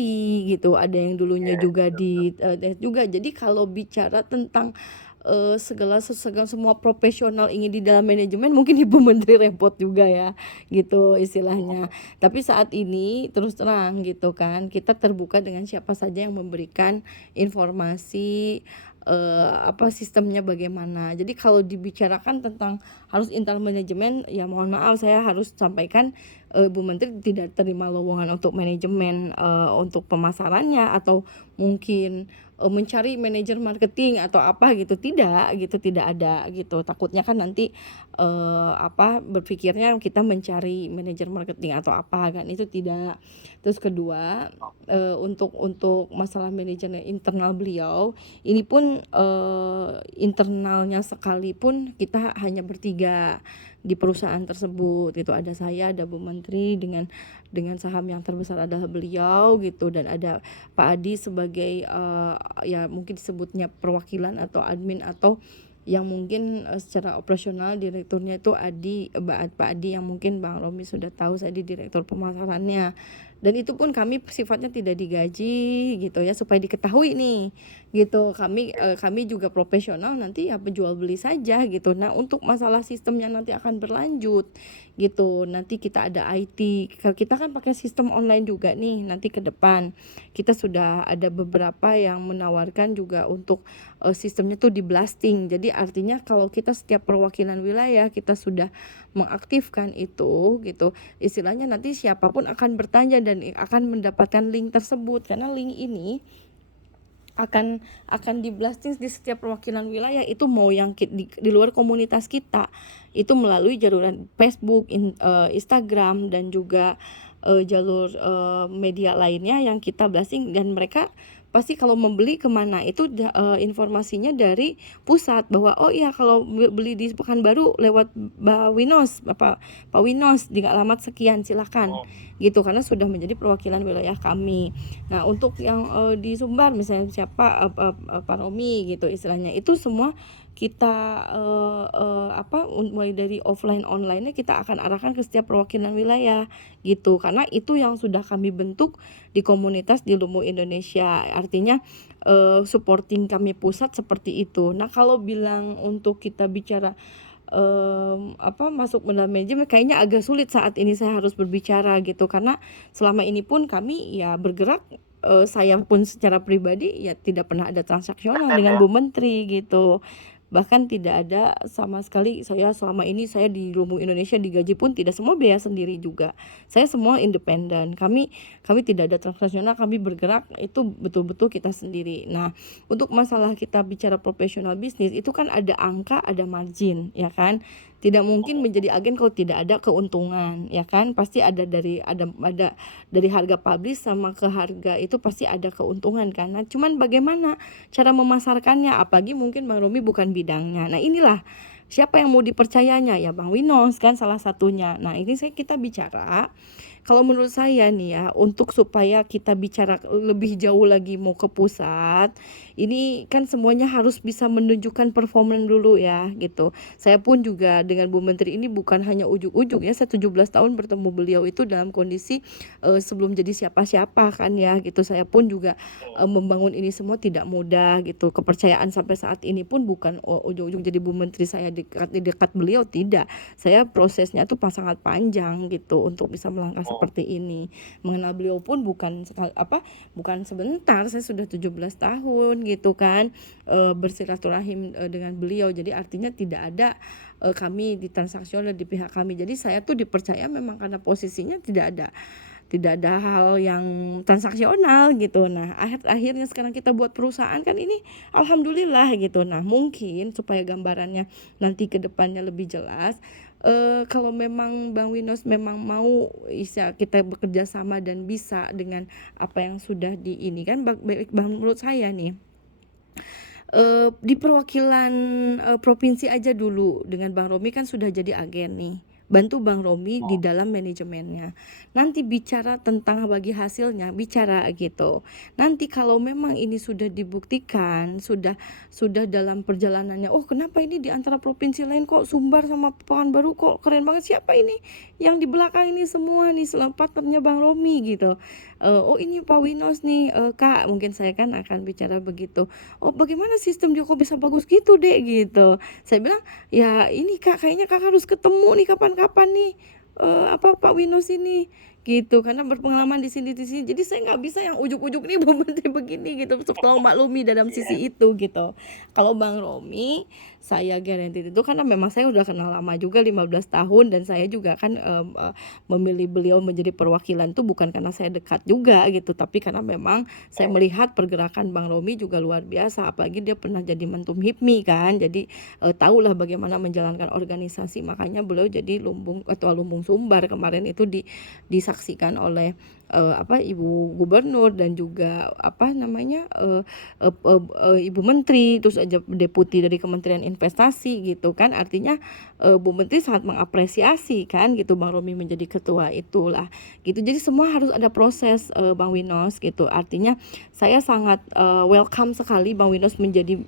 gitu, ada yang dulunya juga di juga. Jadi kalau bicara tentang segala semua profesional ingin di dalam manajemen, mungkin Ibu Menteri repot juga ya gitu istilahnya. Tapi saat ini terus terang gitu kan, kita terbuka dengan siapa saja yang memberikan informasi apa sistemnya bagaimana. Jadi kalau dibicarakan tentang harus internal manajemen, ya mohon maaf saya harus sampaikan Bu Menteri tidak terima lowongan untuk manajemen, untuk pemasarannya atau mungkin mencari manajer marketing atau apa gitu, tidak ada gitu. Takutnya kan nanti berpikirnya kita mencari manajer marketing atau apa kan, itu tidak. Terus kedua, untuk masalah manajemen internal beliau ini pun internalnya sekalipun kita hanya bertiga di perusahaan tersebut gitu, ada saya, ada Bu Menteri dengan saham yang terbesar adalah beliau gitu, dan ada Pak Adi sebagai ya mungkin disebutnya perwakilan atau admin, atau yang mungkin secara operasional direkturnya itu Pak Adi, yang mungkin Bang Romi sudah tahu, saya di direktur pemasarannya. Dan itu pun kami sifatnya tidak digaji gitu ya, supaya diketahui nih gitu, kami juga profesional, nanti ya penjual beli saja gitu. Nah, untuk masalah sistemnya nanti akan berlanjut gitu, nanti kita ada IT, kita kan pakai sistem online juga nih nanti ke depan. Kita sudah ada beberapa yang menawarkan juga untuk sistemnya tuh di blasting. Jadi artinya kalau kita setiap perwakilan wilayah kita sudah mengaktifkan itu gitu, istilahnya nanti siapapun akan bertanya dan akan mendapatkan link tersebut, karena link ini akan di blasting di setiap perwakilan wilayah, itu mau yang di luar komunitas kita itu melalui jaluran Facebook, Instagram, dan juga jalur media lainnya yang kita blasting, dan mereka pasti kalau membeli kemana itu informasinya dari pusat, bahwa oh iya kalau beli di Pekanbaru lewat Pak Winos di alamat sekian, silakan gitu, karena sudah menjadi perwakilan wilayah kami. Nah, untuk yang di Sumbar misalnya siapa Pak Romi gitu istilahnya, itu semua kita mulai dari offline online-nya kita akan arahkan ke setiap perwakilan wilayah gitu, karena itu yang sudah kami bentuk di komunitas di Lumu Indonesia. Artinya supporting kami pusat seperti itu. Nah, kalau bilang untuk kita bicara masuk dalam manajemen, kayaknya agak sulit saat ini saya harus berbicara gitu, karena selama ini pun kami ya bergerak, saya pun secara pribadi ya tidak pernah ada transaksional dengan Bu Menteri gitu. Bahkan tidak ada sama sekali, saya selama ini saya di Lumu Indonesia digaji pun tidak semua biaya sendiri juga. Saya semua independen. Kami tidak ada transaksional, kami bergerak itu betul-betul kita sendiri. Nah, untuk masalah kita bicara profesional bisnis itu kan ada angka, ada margin, ya kan? Tidak mungkin menjadi agen kalau tidak ada keuntungan, ya kan? Pasti ada dari harga publish sama ke harga itu pasti ada keuntungan kan. Nah, cuman bagaimana cara memasarkannya, apalagi mungkin Bang Romi bukan bidangnya. Nah, inilah siapa yang mau dipercayanya, ya Bang Winos kan salah satunya. Nah, ini kita bicara, kalau menurut saya nih ya, untuk supaya kita bicara lebih jauh lagi mau ke pusat, ini kan semuanya harus bisa menunjukkan performan dulu ya gitu. Saya pun juga dengan Bu Menteri ini bukan hanya ujuk-ujuk ya, saya 17 tahun bertemu beliau itu dalam kondisi sebelum jadi siapa-siapa kan ya gitu. Saya pun juga membangun ini semua tidak mudah gitu. Kepercayaan sampai saat ini pun bukan ujuk-ujuk jadi Bu Menteri saya di dekat beliau, tidak. Saya prosesnya tuh sangat panjang gitu untuk bisa melangkah seperti ini. Mengenal beliau pun bukan sebentar, saya sudah 17 tahun gitu kan bersilaturahim dengan beliau. Jadi artinya tidak ada kami di transaksional di pihak kami. Jadi saya tuh dipercaya memang karena posisinya tidak ada hal yang transaksional gitu. Nah, akhirnya sekarang kita buat perusahaan kan ini alhamdulillah gitu. Nah, mungkin supaya gambarannya nanti ke depannya lebih jelas, kalau memang Bang Winos memang mau bisa kita bekerja sama dan bisa dengan apa yang sudah di ini kan, Bang, menurut saya nih di perwakilan provinsi aja dulu dengan Bang Romi kan sudah jadi agen nih, bantu Bang Romi di dalam manajemennya. Nanti bicara tentang bagi hasilnya, bicara gitu. Nanti kalau memang ini sudah dibuktikan, sudah dalam perjalanannya, oh kenapa ini di antara provinsi lain kok Sumbar sama Pekanbaru kok keren banget, siapa ini yang di belakang ini semua nih partnernya Bang Romi gitu. Oh ini Pak Winos nih, Kak, mungkin saya kan akan bicara begitu. Oh bagaimana sistem dia kok bisa bagus gitu deh gitu. Saya bilang ya ini Kak, kayaknya Kak harus ketemu nih kapan-kapan nih Pak Winos ini gitu, karena berpengalaman di sini. Jadi saya nggak bisa yang ujuk-ujuk nih Bu Menteri begini gitu, tolong maklumi dalam sisi itu gitu. Kalau Bang Romi, saya guaranteed itu karena memang saya udah kenal lama juga 15 tahun dan saya juga kan memilih beliau menjadi perwakilan tuh bukan karena saya dekat juga gitu, tapi karena memang saya melihat pergerakan Bang Romi juga luar biasa, apalagi dia pernah jadi Mentum HIPMI kan, jadi tahulah bagaimana menjalankan organisasi, makanya beliau jadi ketua Lumbung Sumbar kemarin itu disaksikan oleh Ibu Gubernur dan juga Ibu Menteri, terus aja deputi dari Kementerian Investasi gitu kan, artinya Bu Menteri sangat mengapresiasi kan gitu Bang Romi menjadi ketua itulah gitu. Jadi semua harus ada proses Bang Winos gitu, artinya saya sangat welcome sekali Bang Winos menjadi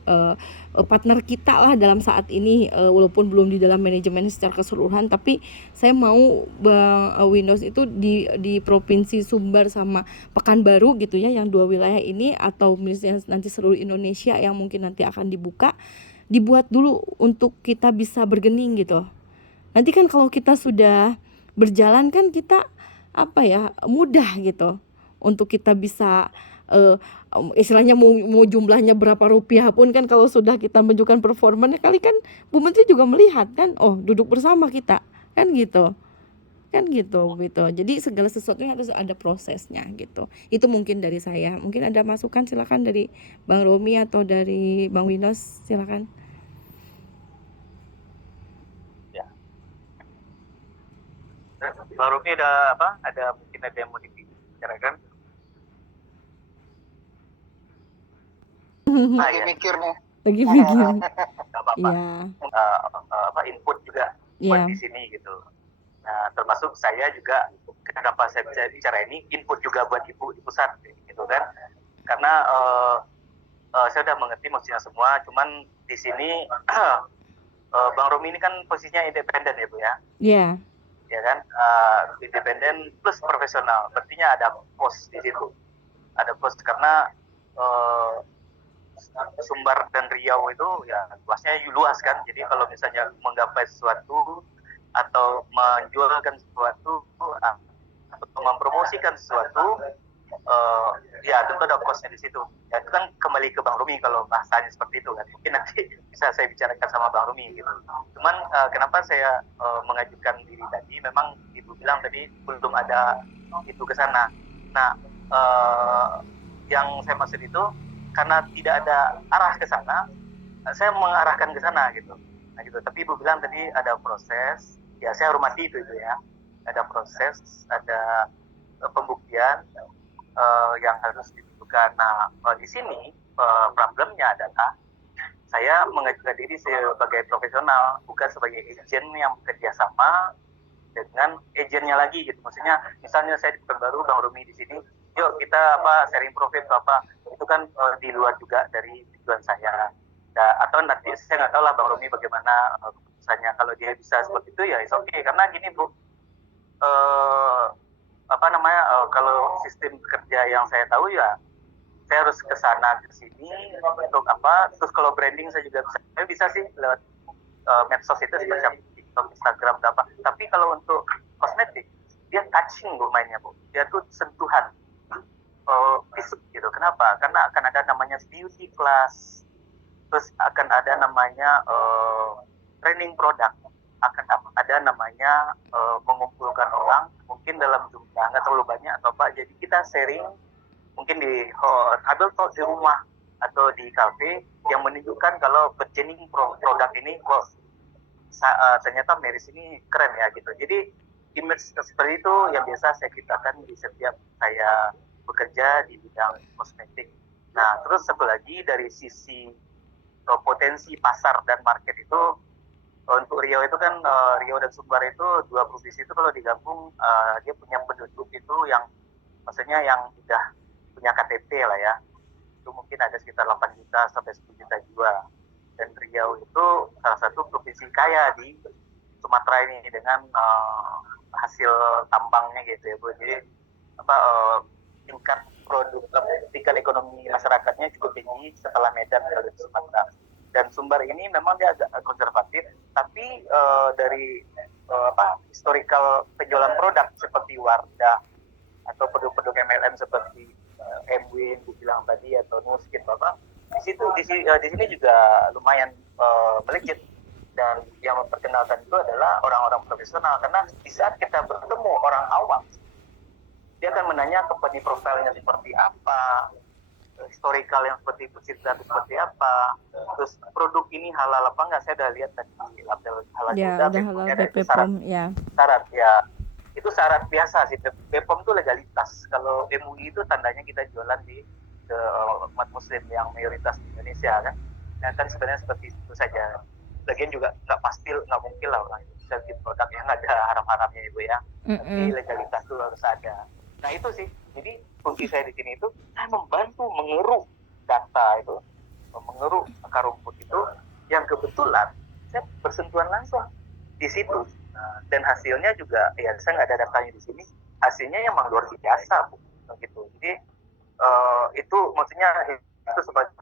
partner kita lah dalam saat ini, walaupun belum di dalam manajemen secara keseluruhan, tapi saya mau Bang Winos itu di Provinsi Sumbar sama Pekanbaru gitu ya, yang dua wilayah ini, atau misalnya nanti seluruh Indonesia yang mungkin nanti akan dibuat dulu untuk kita bisa bergening gitu. Nanti kan kalau kita sudah berjalan kan kita mudah gitu untuk kita bisa istilahnya mau jumlahnya berapa rupiah pun kan, kalau sudah kita menunjukkan performanya kali kan Bu Menteri juga melihat kan, oh duduk bersama kita kan gitu. Jadi segala sesuatunya harus ada prosesnya gitu. Itu mungkin dari saya. Mungkin ada masukan, silakan dari Bang Romi atau dari Bang Winos, silakan. Ya. Bang Romi mungkin ada yang mau dibicarakan? Lagi mikir nih. Lagi mikir. Nggak apa-apa. Iya. Input juga Iya. buat di sini gitu. Nah, termasuk saya juga, kenapa saya bisa bicara ini, input juga buat ibu di pusat gitu kan, karena saya udah mengerti maksudnya semua, cuman di sini Bang Romi ini kan posisinya independen ya Bu ya. Iya. Ya kan, independen plus profesional, berartinya ada pos di situ, ada pos karena Sumbar dan Riau itu ya luasnya luas kan, jadi kalau misalnya menggapai sesuatu atau menjualkan sesuatu atau mempromosikan sesuatu, ya tentu ada kosnya di situ. Ya itu kan kembali ke Bang Rumi kalau bahasanya seperti itu kan. Mungkin nanti bisa saya bicarakan sama Bang Rumi gitu. Cuman kenapa saya mengajukan diri tadi, memang Ibu bilang tadi belum ada itu ke sana. Nah, yang saya maksud itu karena tidak ada arah ke sana, saya mengarahkan ke sana gitu. Nah gitu. Tapi Ibu bilang tadi ada proses, ya saya hormati itu ya. Ada proses, ada pembuktian yang harus dibutuhkan. Nah di sini problemnya adalah saya mengajukan diri sebagai profesional, bukan sebagai agent yang bekerja sama dengan agennya lagi gitu. Maksudnya misalnya saya di Pekanbaru, Bang Rumi di sini, yuk kita sharing profit apa, itu kan di luar juga dari tujuan saya. Atau nanti saya nggak tahu lah Bang Romi bagaimana keputusannya, kalau dia bisa seperti itu ya is okay, karena gini Bu, kalau sistem kerja yang saya tahu ya saya harus ke sana ke sini untuk terus kalau branding saya juga bisa sih lewat medsos itu seperti TikTok, Instagram, tapi kalau untuk kosmetik dia touching Bu mainnya Bu, dia tuh sentuhan fisik gitu. Kenapa? Karena akan ada namanya beauty class, terus akan ada namanya training produk, akan ada namanya mengumpulkan orang mungkin dalam jumlah nggak terlalu banyak atau jadi kita sharing mungkin di tabel talk di rumah atau di kafe yang menunjukkan kalau berjenis produk ini kok ternyata Meris ini keren ya gitu. Jadi image seperti itu yang biasa saya ciptakan di setiap saya bekerja di bidang kosmetik. Nah, terus satu lagi dari sisi potensi pasar dan market itu, untuk Riau itu kan Riau dan Sumbar itu dua provinsi itu kalau digabung dia punya penduduk itu yang maksudnya yang udah punya KTP lah ya, itu mungkin ada sekitar 8 juta sampai 10 juta jiwa. Dan Riau itu salah satu provinsi kaya di Sumatera ini dengan hasil tambangnya gitu ya Bu. Jadi tingkat ekonomi masyarakatnya cukup tinggi setelah Medan dan Sumatera. Dan Sumbar ini memang dia agak konservatif, tapi dari historical penjualan produk seperti Wardah atau produk-produk MLM seperti MW yang gue bilang tadi atau Nuskin di sini juga lumayan melejit, dan yang memperkenalkan itu adalah orang-orang profesional, karena di saat kita bertemu orang awam dia akan menanya company profilnya seperti apa, historical yang seperti itu, cerita seperti apa, terus produk ini halal apa enggak. Saya udah lihat tadi label halal Ya, juga, udah halal ada itu BPOM ya. syarat ya, itu syarat biasa sih. BPOM itu legalitas. Kalau MUI itu tandanya kita jualan di ke umat muslim yang mayoritas di Indonesia kan. Nah, kan sebenarnya seperti itu saja. Lagian juga nggak pasti, nggak mungkin lah orang itu bisa bikin produk yang nggak ada haram-haramnya Ibu ya. Tapi legalitas itu harus ada. Nah itu sih. Jadi fungsi saya di sini itu saya membantu mengeruk data itu, mengeruk akar rumput itu, yang kebetulan saya bersentuhan langsung di situ. Dan hasilnya juga ya saya nggak ada datanya di sini, hasilnya yang luar biasa Bu, gitu. Jadi itu maksudnya itu sebagai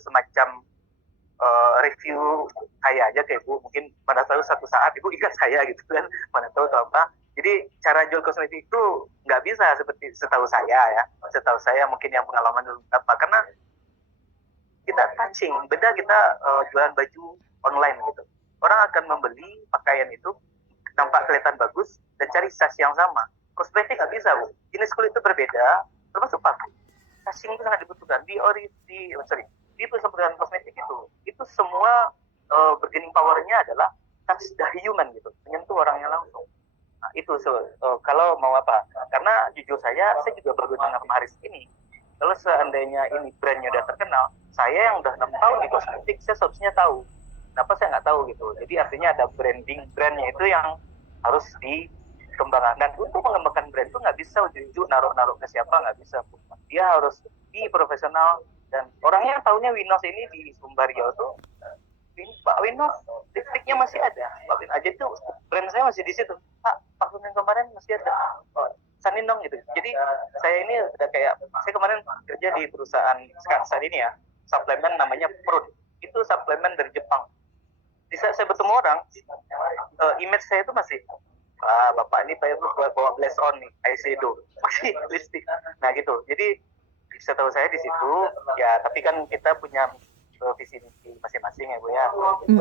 semacam review saya aja kayak Bu, mungkin pada suatu saat Ibu ingat saya gitu kan, mana tahu atau apa. Jadi cara jual kosmetik itu nggak bisa seperti setahu saya mungkin yang pengalaman dulu apa, karena kita touching, beda kita jualan baju online gitu. Orang akan membeli pakaian itu tampak kelihatan bagus dan cari size yang sama. Kosmetik nggak bisa Bu, jenis kulit itu berbeda, termasuk pakai. Touching itu sangat dibutuhkan di perusahaan kosmetik itu semua bargaining powernya adalah touch the human gitu, menyentuh orangnya langsung. Nah, itu kalau mau apa, karena jujur saya juga baru dengan Maris ini. Kalau seandainya ini brandnya udah terkenal, saya yang udah 6 tahun di kosmetik, saya seharusnya tahu. Kenapa saya nggak tahu gitu? Jadi artinya ada brandnya itu yang harus dikembangkan. Dan untuk mengembangkan brand itu nggak bisa ujung-ujung naruh ke siapa, nggak bisa. Dia harus profesional, dan orangnya tahunya Winos ini di Sumbario tuh. Pak Winos lipstiknya masih ada, Pak Winos aja tuh brand saya masih di situ. Pak yang kemarin masih ada, sanin dong gitu. Jadi saya ini udah kayak, saya kemarin kerja di perusahaan saat ini ya, suplemen namanya Prud, itu suplemen dari Jepang. Di saat saya bertemu orang, image saya itu masih bapak ini bawa blaze on nih, eyeshadow, masih lipstick. Nah gitu. Jadi setahu saya di situ ya, tapi kan kita punya visi misi masing-masing ya Bu ya.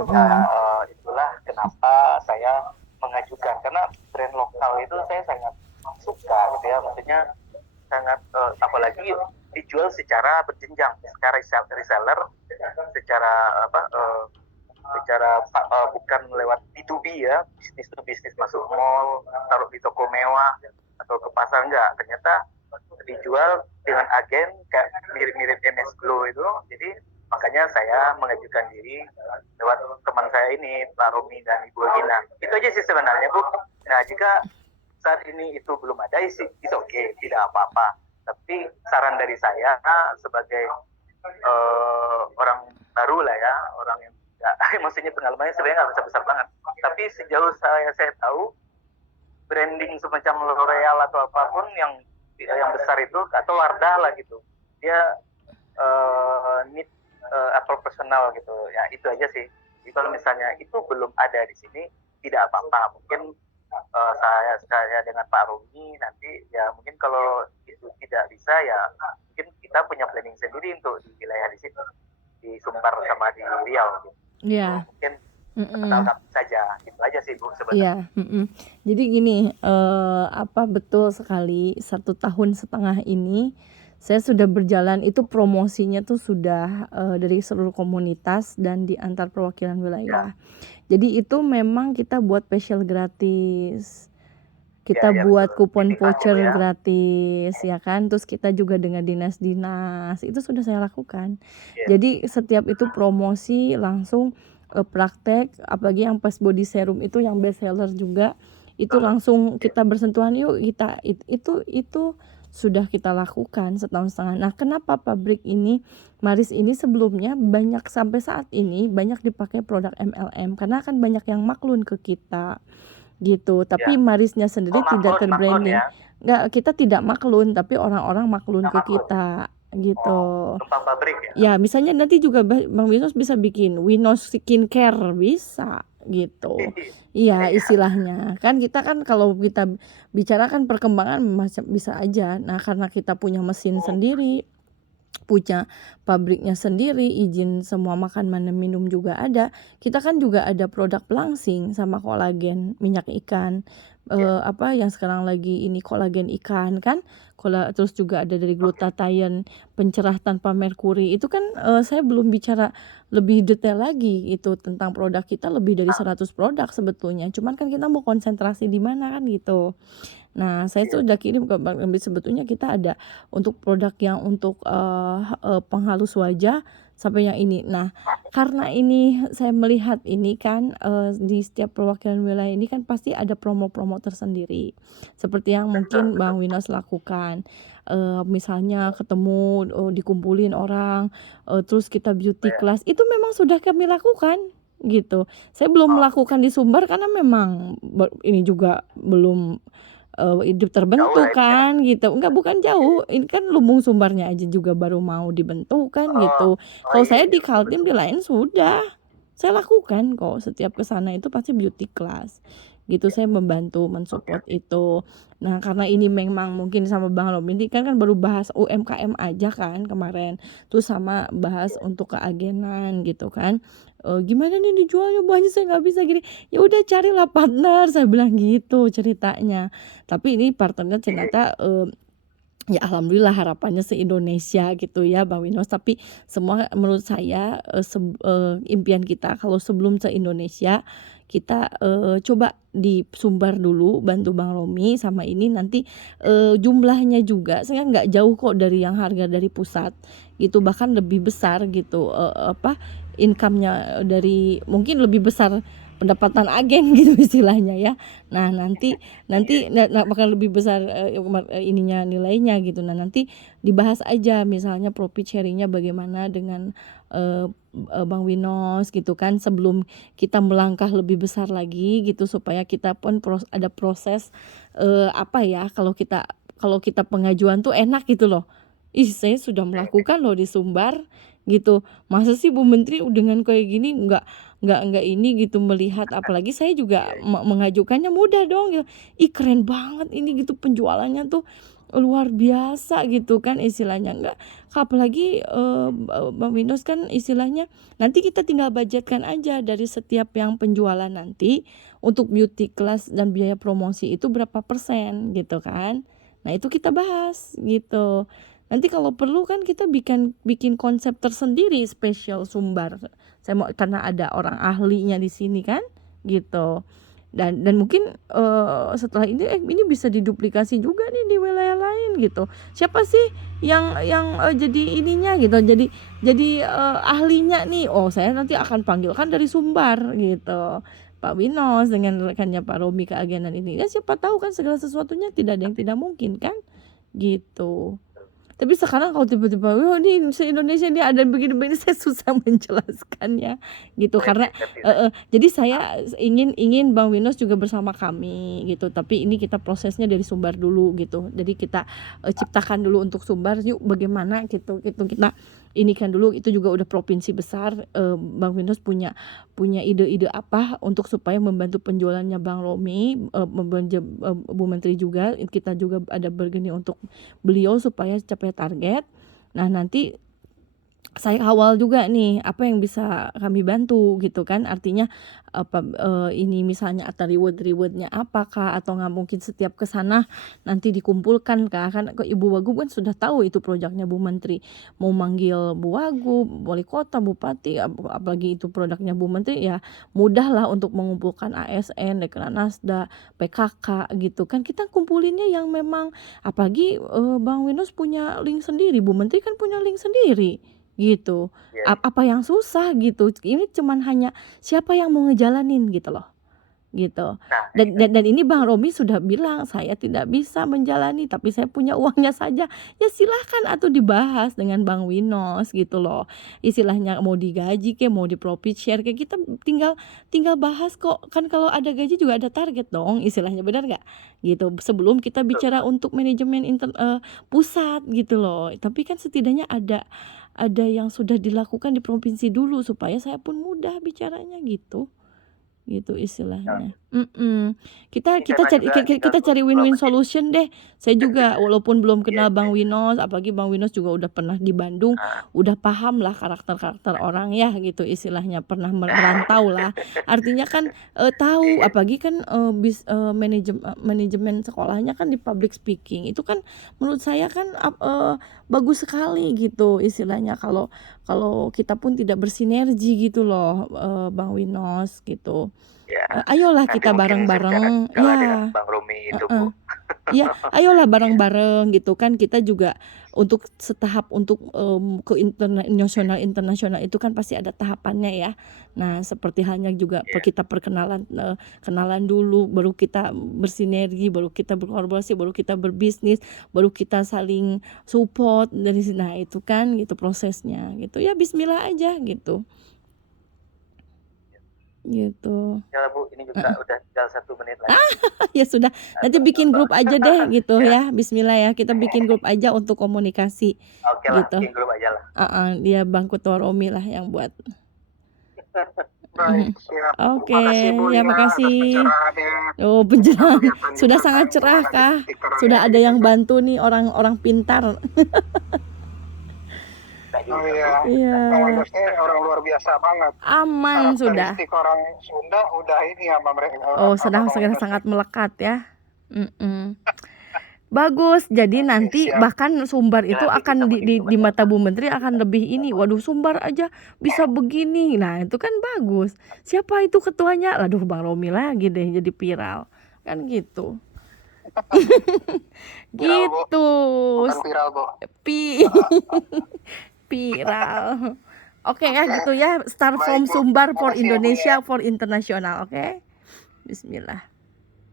Nah, itulah kenapa saya mengajukan, karena brand lokal itu saya sangat suka gitu ya, maksudnya sangat apalagi dijual secara berjenjang, secara reseller, secara bukan lewat B2B ya, bisnis to bisnis, masuk mall, taruh di toko mewah atau ke pasar, enggak, ternyata dijual dengan agen kayak mirip-mirip MS Glow itu. Jadi makanya saya mengajukan diri lewat teman saya ini, Pak Romi dan Ibu Gina. Itu aja sih sebenarnya Bu. Nah, jika saat ini itu belum ada, it's okay, tidak apa-apa. Tapi saran dari saya sebagai orang baru lah ya, orang yang maksudnya pengalamannya sebenarnya nggak besar-besar banget. Tapi sejauh saya tahu, branding semacam L'Oreal atau apapun yang besar itu, atau Wardah lah gitu, dia need profesional gitu ya. Itu aja sih. Jadi kalau misalnya itu belum ada di sini, tidak apa-apa. Mungkin saya dengan Pak Rumi nanti ya, mungkin kalau itu tidak bisa ya, mungkin kita punya planning sendiri untuk di wilayah di situ, di Sumbar sama di Riau gitu. Ya. Mungkin kenalkan saja, gitu aja sih Bu sebenarnya. Iya. Jadi gini, betul sekali, 1,5 tahun ini saya sudah berjalan, itu promosinya tuh sudah dari seluruh komunitas dan di antar perwakilan wilayah. Jadi itu memang kita buat special gratis, kita buat kupon voucher gratis ya kan, terus kita juga dengan dinas-dinas, itu sudah saya lakukan. Jadi setiap itu promosi langsung praktek, apalagi yang pas body serum itu yang best seller juga, itu langsung kita bersentuhan, yuk kita itu sudah kita lakukan 1,5 tahun. Nah, kenapa pabrik ini, Maris ini sebelumnya banyak, sampai saat ini banyak dipakai produk MLM, karena kan banyak yang maklun ke kita gitu. Tapi Marisnya sendiri tidak terbranding. Enggak, kita tidak maklun, tapi orang-orang maklun ke kita gitu. Pabrik ya. Ya, misalnya nanti juga Bang Winos bisa bikin Winos Skincare, bisa gitu. Iya, Iya. istilahnya. Kan kita kan kalau kita bicara kan perkembangan macam bisa aja. Nah, karena kita punya mesin Oh, sendiri, punya pabriknya sendiri, izin semua makan minum juga ada. Kita kan juga ada produk pelangsing sama kolagen, minyak ikan, iya. apa yang sekarang lagi ini kolagen ikan kan, terus juga ada dari Oke. glutathione, pencerah tanpa merkuri. Itu kan, saya belum bicara lebih detail lagi itu tentang produk kita lebih dari Ah, 100 produk sebetulnya. Cuman kan kita mau konsentrasi di mana kan gitu. Nah, saya iya. tuh udah kirim ke Bank MB sebetulnya kita ada untuk produk yang untuk, penghalus wajah sampai yang ini. Nah, karena ini saya melihat ini kan, di setiap perwakilan wilayah ini kan pasti ada promo-promo tersendiri. Seperti yang Betul, mungkin betul. Bang Winos lakukan, misalnya ketemu, dikumpulin orang, terus kita beauty Iya. class, itu memang sudah kami lakukan, gitu. Saya belum Oh, melakukan di Sumbar karena memang ini juga belum hidup jauh lah terbentuk ini ya. kan gitu, enggak bukan Iya, jauh, iya. ini kan lumbung Sumbarnya aja juga baru mau dibentuk kan Oh, gitu. oh Kalau iya, saya iya, di betul, Kaltim betul. di lain sudah, saya lakukan kok setiap ke sana itu pasti beauty class, gitu. Iya. Saya membantu Oke, men-support oke. itu. Nah, karena ini memang mungkin sama Bang Rob ini kan baru bahas UMKM aja kan kemarin, terus sama bahas Iya. untuk keagenan gitu kan, "Gimana nih dijualnya banyak saya nggak bisa gini." "Ya udah carilah partner," saya bilang gitu ceritanya. Tapi ini partnernya Iya, iya. ternyata, ya alhamdulillah harapannya se-Indonesia gitu ya Bang Winos, tapi semua menurut saya, impian kita kalau sebelum se-Indonesia, kita, coba di Sumbar dulu bantu Bang Romi sama ini nanti, jumlahnya juga saya nggak jauh kok dari yang harga dari pusat, gitu. Bahkan lebih besar gitu, apa, income-nya dari mungkin lebih besar pendapatan agen gitu istilahnya ya. Nah nanti Iya, nanti bakal lebih besar, ininya nilainya gitu. Nah nanti dibahas aja misalnya profit sharing-nya bagaimana dengan, Bang Winos gitu kan sebelum kita melangkah lebih besar lagi gitu supaya kita pun ada proses, apa ya kalau kita pengajuan tuh enak gitu loh. "Ih saya sudah iya. melakukan loh di Sumbar," gitu. "Masa sih Bu Menteri dengan kayak gini nggak ini gitu melihat," apalagi saya juga Iya, iya. mengajukannya mudah dong ya. "Ih keren banget ini," gitu, "penjualannya tuh luar biasa," gitu kan istilahnya. Enggak apalagi, Bang Windows kan istilahnya nanti kita tinggal budgetkan aja dari setiap yang penjualan nanti untuk beauty class dan biaya promosi itu berapa persen gitu kan. Nah itu kita bahas gitu. Nanti kalau perlu kan kita bikin bikin konsep tersendiri spesial Sumbar. Saya mau karena ada orang ahlinya di sini kan, gitu. Dan mungkin, setelah ini bisa diduplikasi juga nih di wilayah lain gitu. Siapa sih yang, jadi ininya gitu, jadi, ahlinya nih, oh saya nanti akan panggilkan dari Sumbar gitu. Pak Winos dengan rekannya Pak Romi keagenan ini, ya siapa tahu kan segala sesuatunya tidak ada yang tidak mungkin kan, gitu. Tapi sekarang kalau tiba-tiba, "Wah ini se-Indonesia ini ada begini-begini," saya susah menjelaskannya gitu Saya karena bisa bisa. jadi saya ingin ingin Bang Winos juga bersama kami gitu, tapi ini kita prosesnya dari Sumbar dulu gitu. Jadi kita, ciptakan dulu untuk Sumbar yuk bagaimana gitu gitu kita ini kan dulu itu juga udah provinsi besar, Bang Winos punya punya ide-ide apa untuk supaya membantu penjualannya Bang Romi, Bu Menteri juga, kita juga ada bergeni untuk beliau supaya capai target. Nah nanti saya kawal juga nih apa yang bisa kami bantu gitu kan artinya apa, ini misalnya ada reward-nya apakah atau nggak mungkin setiap ke sana nanti dikumpulkan kah kan ke Ibu Wagub kan sudah tahu itu produknya Bu Menteri mau manggil Bu Wagub, wali kota, bupati apalagi itu produknya Bu Menteri ya mudahlah untuk mengumpulkan ASN, Dekranasda, PKK gitu kan kita kumpulinnya yang memang apalagi, Bang Winus punya link sendiri, Bu Menteri kan punya link sendiri. Gitu. Iya, iya. Apa yang susah gitu, ini cuman hanya siapa yang mau ngejalanin gitu loh, gitu. Nah, Dan iya. dan dan ini Bang Romi sudah bilang, "Saya tidak bisa menjalani tapi saya punya uangnya saja." Ya silahkan atuh dibahas dengan Bang Winos gitu loh. Istilahnya mau digaji kek, mau di profit share kek, kita tinggal tinggal bahas kok. Kan kalau ada gaji juga ada target dong istilahnya, benar nggak? Gitu. Sebelum kita Betul, bicara betul. untuk manajemen pusat gitu loh. Tapi kan setidaknya ada yang sudah dilakukan di provinsi dulu supaya saya pun mudah bicaranya gitu. gitu istilahnya. Ini Kita kita karena cari juga kita cari win-win solution deh. Saya juga walaupun belum Iya, kenal Bang Winos, apalagi Bang Winos juga udah pernah di Bandung, udah paham lah karakter-karakter orang ya gitu istilahnya, pernah merantau lah. Artinya kan tahu, Iya. apalagi kan manajemen sekolahnya kan di public speaking. Itu kan menurut saya kan bagus sekali gitu istilahnya kalau kalau kita pun tidak bersinergi gitu loh, Bang Winos gitu. Ya, Ayolah nanti kita mungkin saya bareng-bareng, bicara dengan ya, Bang Romi itu, heeh. Bu. Iya, ayolah Iya. bareng-bareng gitu kan, kita juga untuk setahap untuk ke internasional itu kan pasti ada tahapannya ya. Nah, seperti halnya juga Iya. kita kenalan dulu, baru kita bersinergi, baru kita berkolaborasi, baru kita berbisnis, baru kita saling support dari sini. Nah, itu kan gitu prosesnya gitu. Ya bismillah aja gitu. Gitu. Ya, Bu, ini juga udah tinggal 1 menit lagi. Ya sudah, nanti bikin grup aja deh gitu Ya. ya. Bismillah ya, kita bikin grup aja untuk komunikasi Oke lah, gitu. bikin grup aja lah. Dia Bang Ketua Romi lah yang buat. Baik, siap. Oke, Makasih Bu ya Lina atas makasih. pencerahannya. Oh, pencerahan. Kelihatan Sudah juga sangat kan cerah gimana kah? titik-titik Sudah terangnya ada gitu yang kan. bantu nih orang-orang pintar. Oh iya, Iya. Bang Winosnya orang luar biasa banget. Aman sudah. Karakteristik orang Sunda udah ini sama mereka. Oh, sama Bang Winos. sangat melekat ya. Bagus. Jadi Oke, nanti siap. bahkan Sumbar Ya, itu nanti akan kita di begitu, mata Bu Menteri akan lebih ini. Waduh, Sumbar aja bisa begini. Nah, itu kan bagus. Siapa itu ketuanya? Aduh, Bang Romi lagi deh jadi viral. Kan gitu. Viral, Bu. Gitu. Bukan viral, Bu. Viral. Oke ya gitu ya. Start Baik, from Bu. Sumbar for Makasih ya, Bu, ya. Indonesia for international, oke? Bismillah.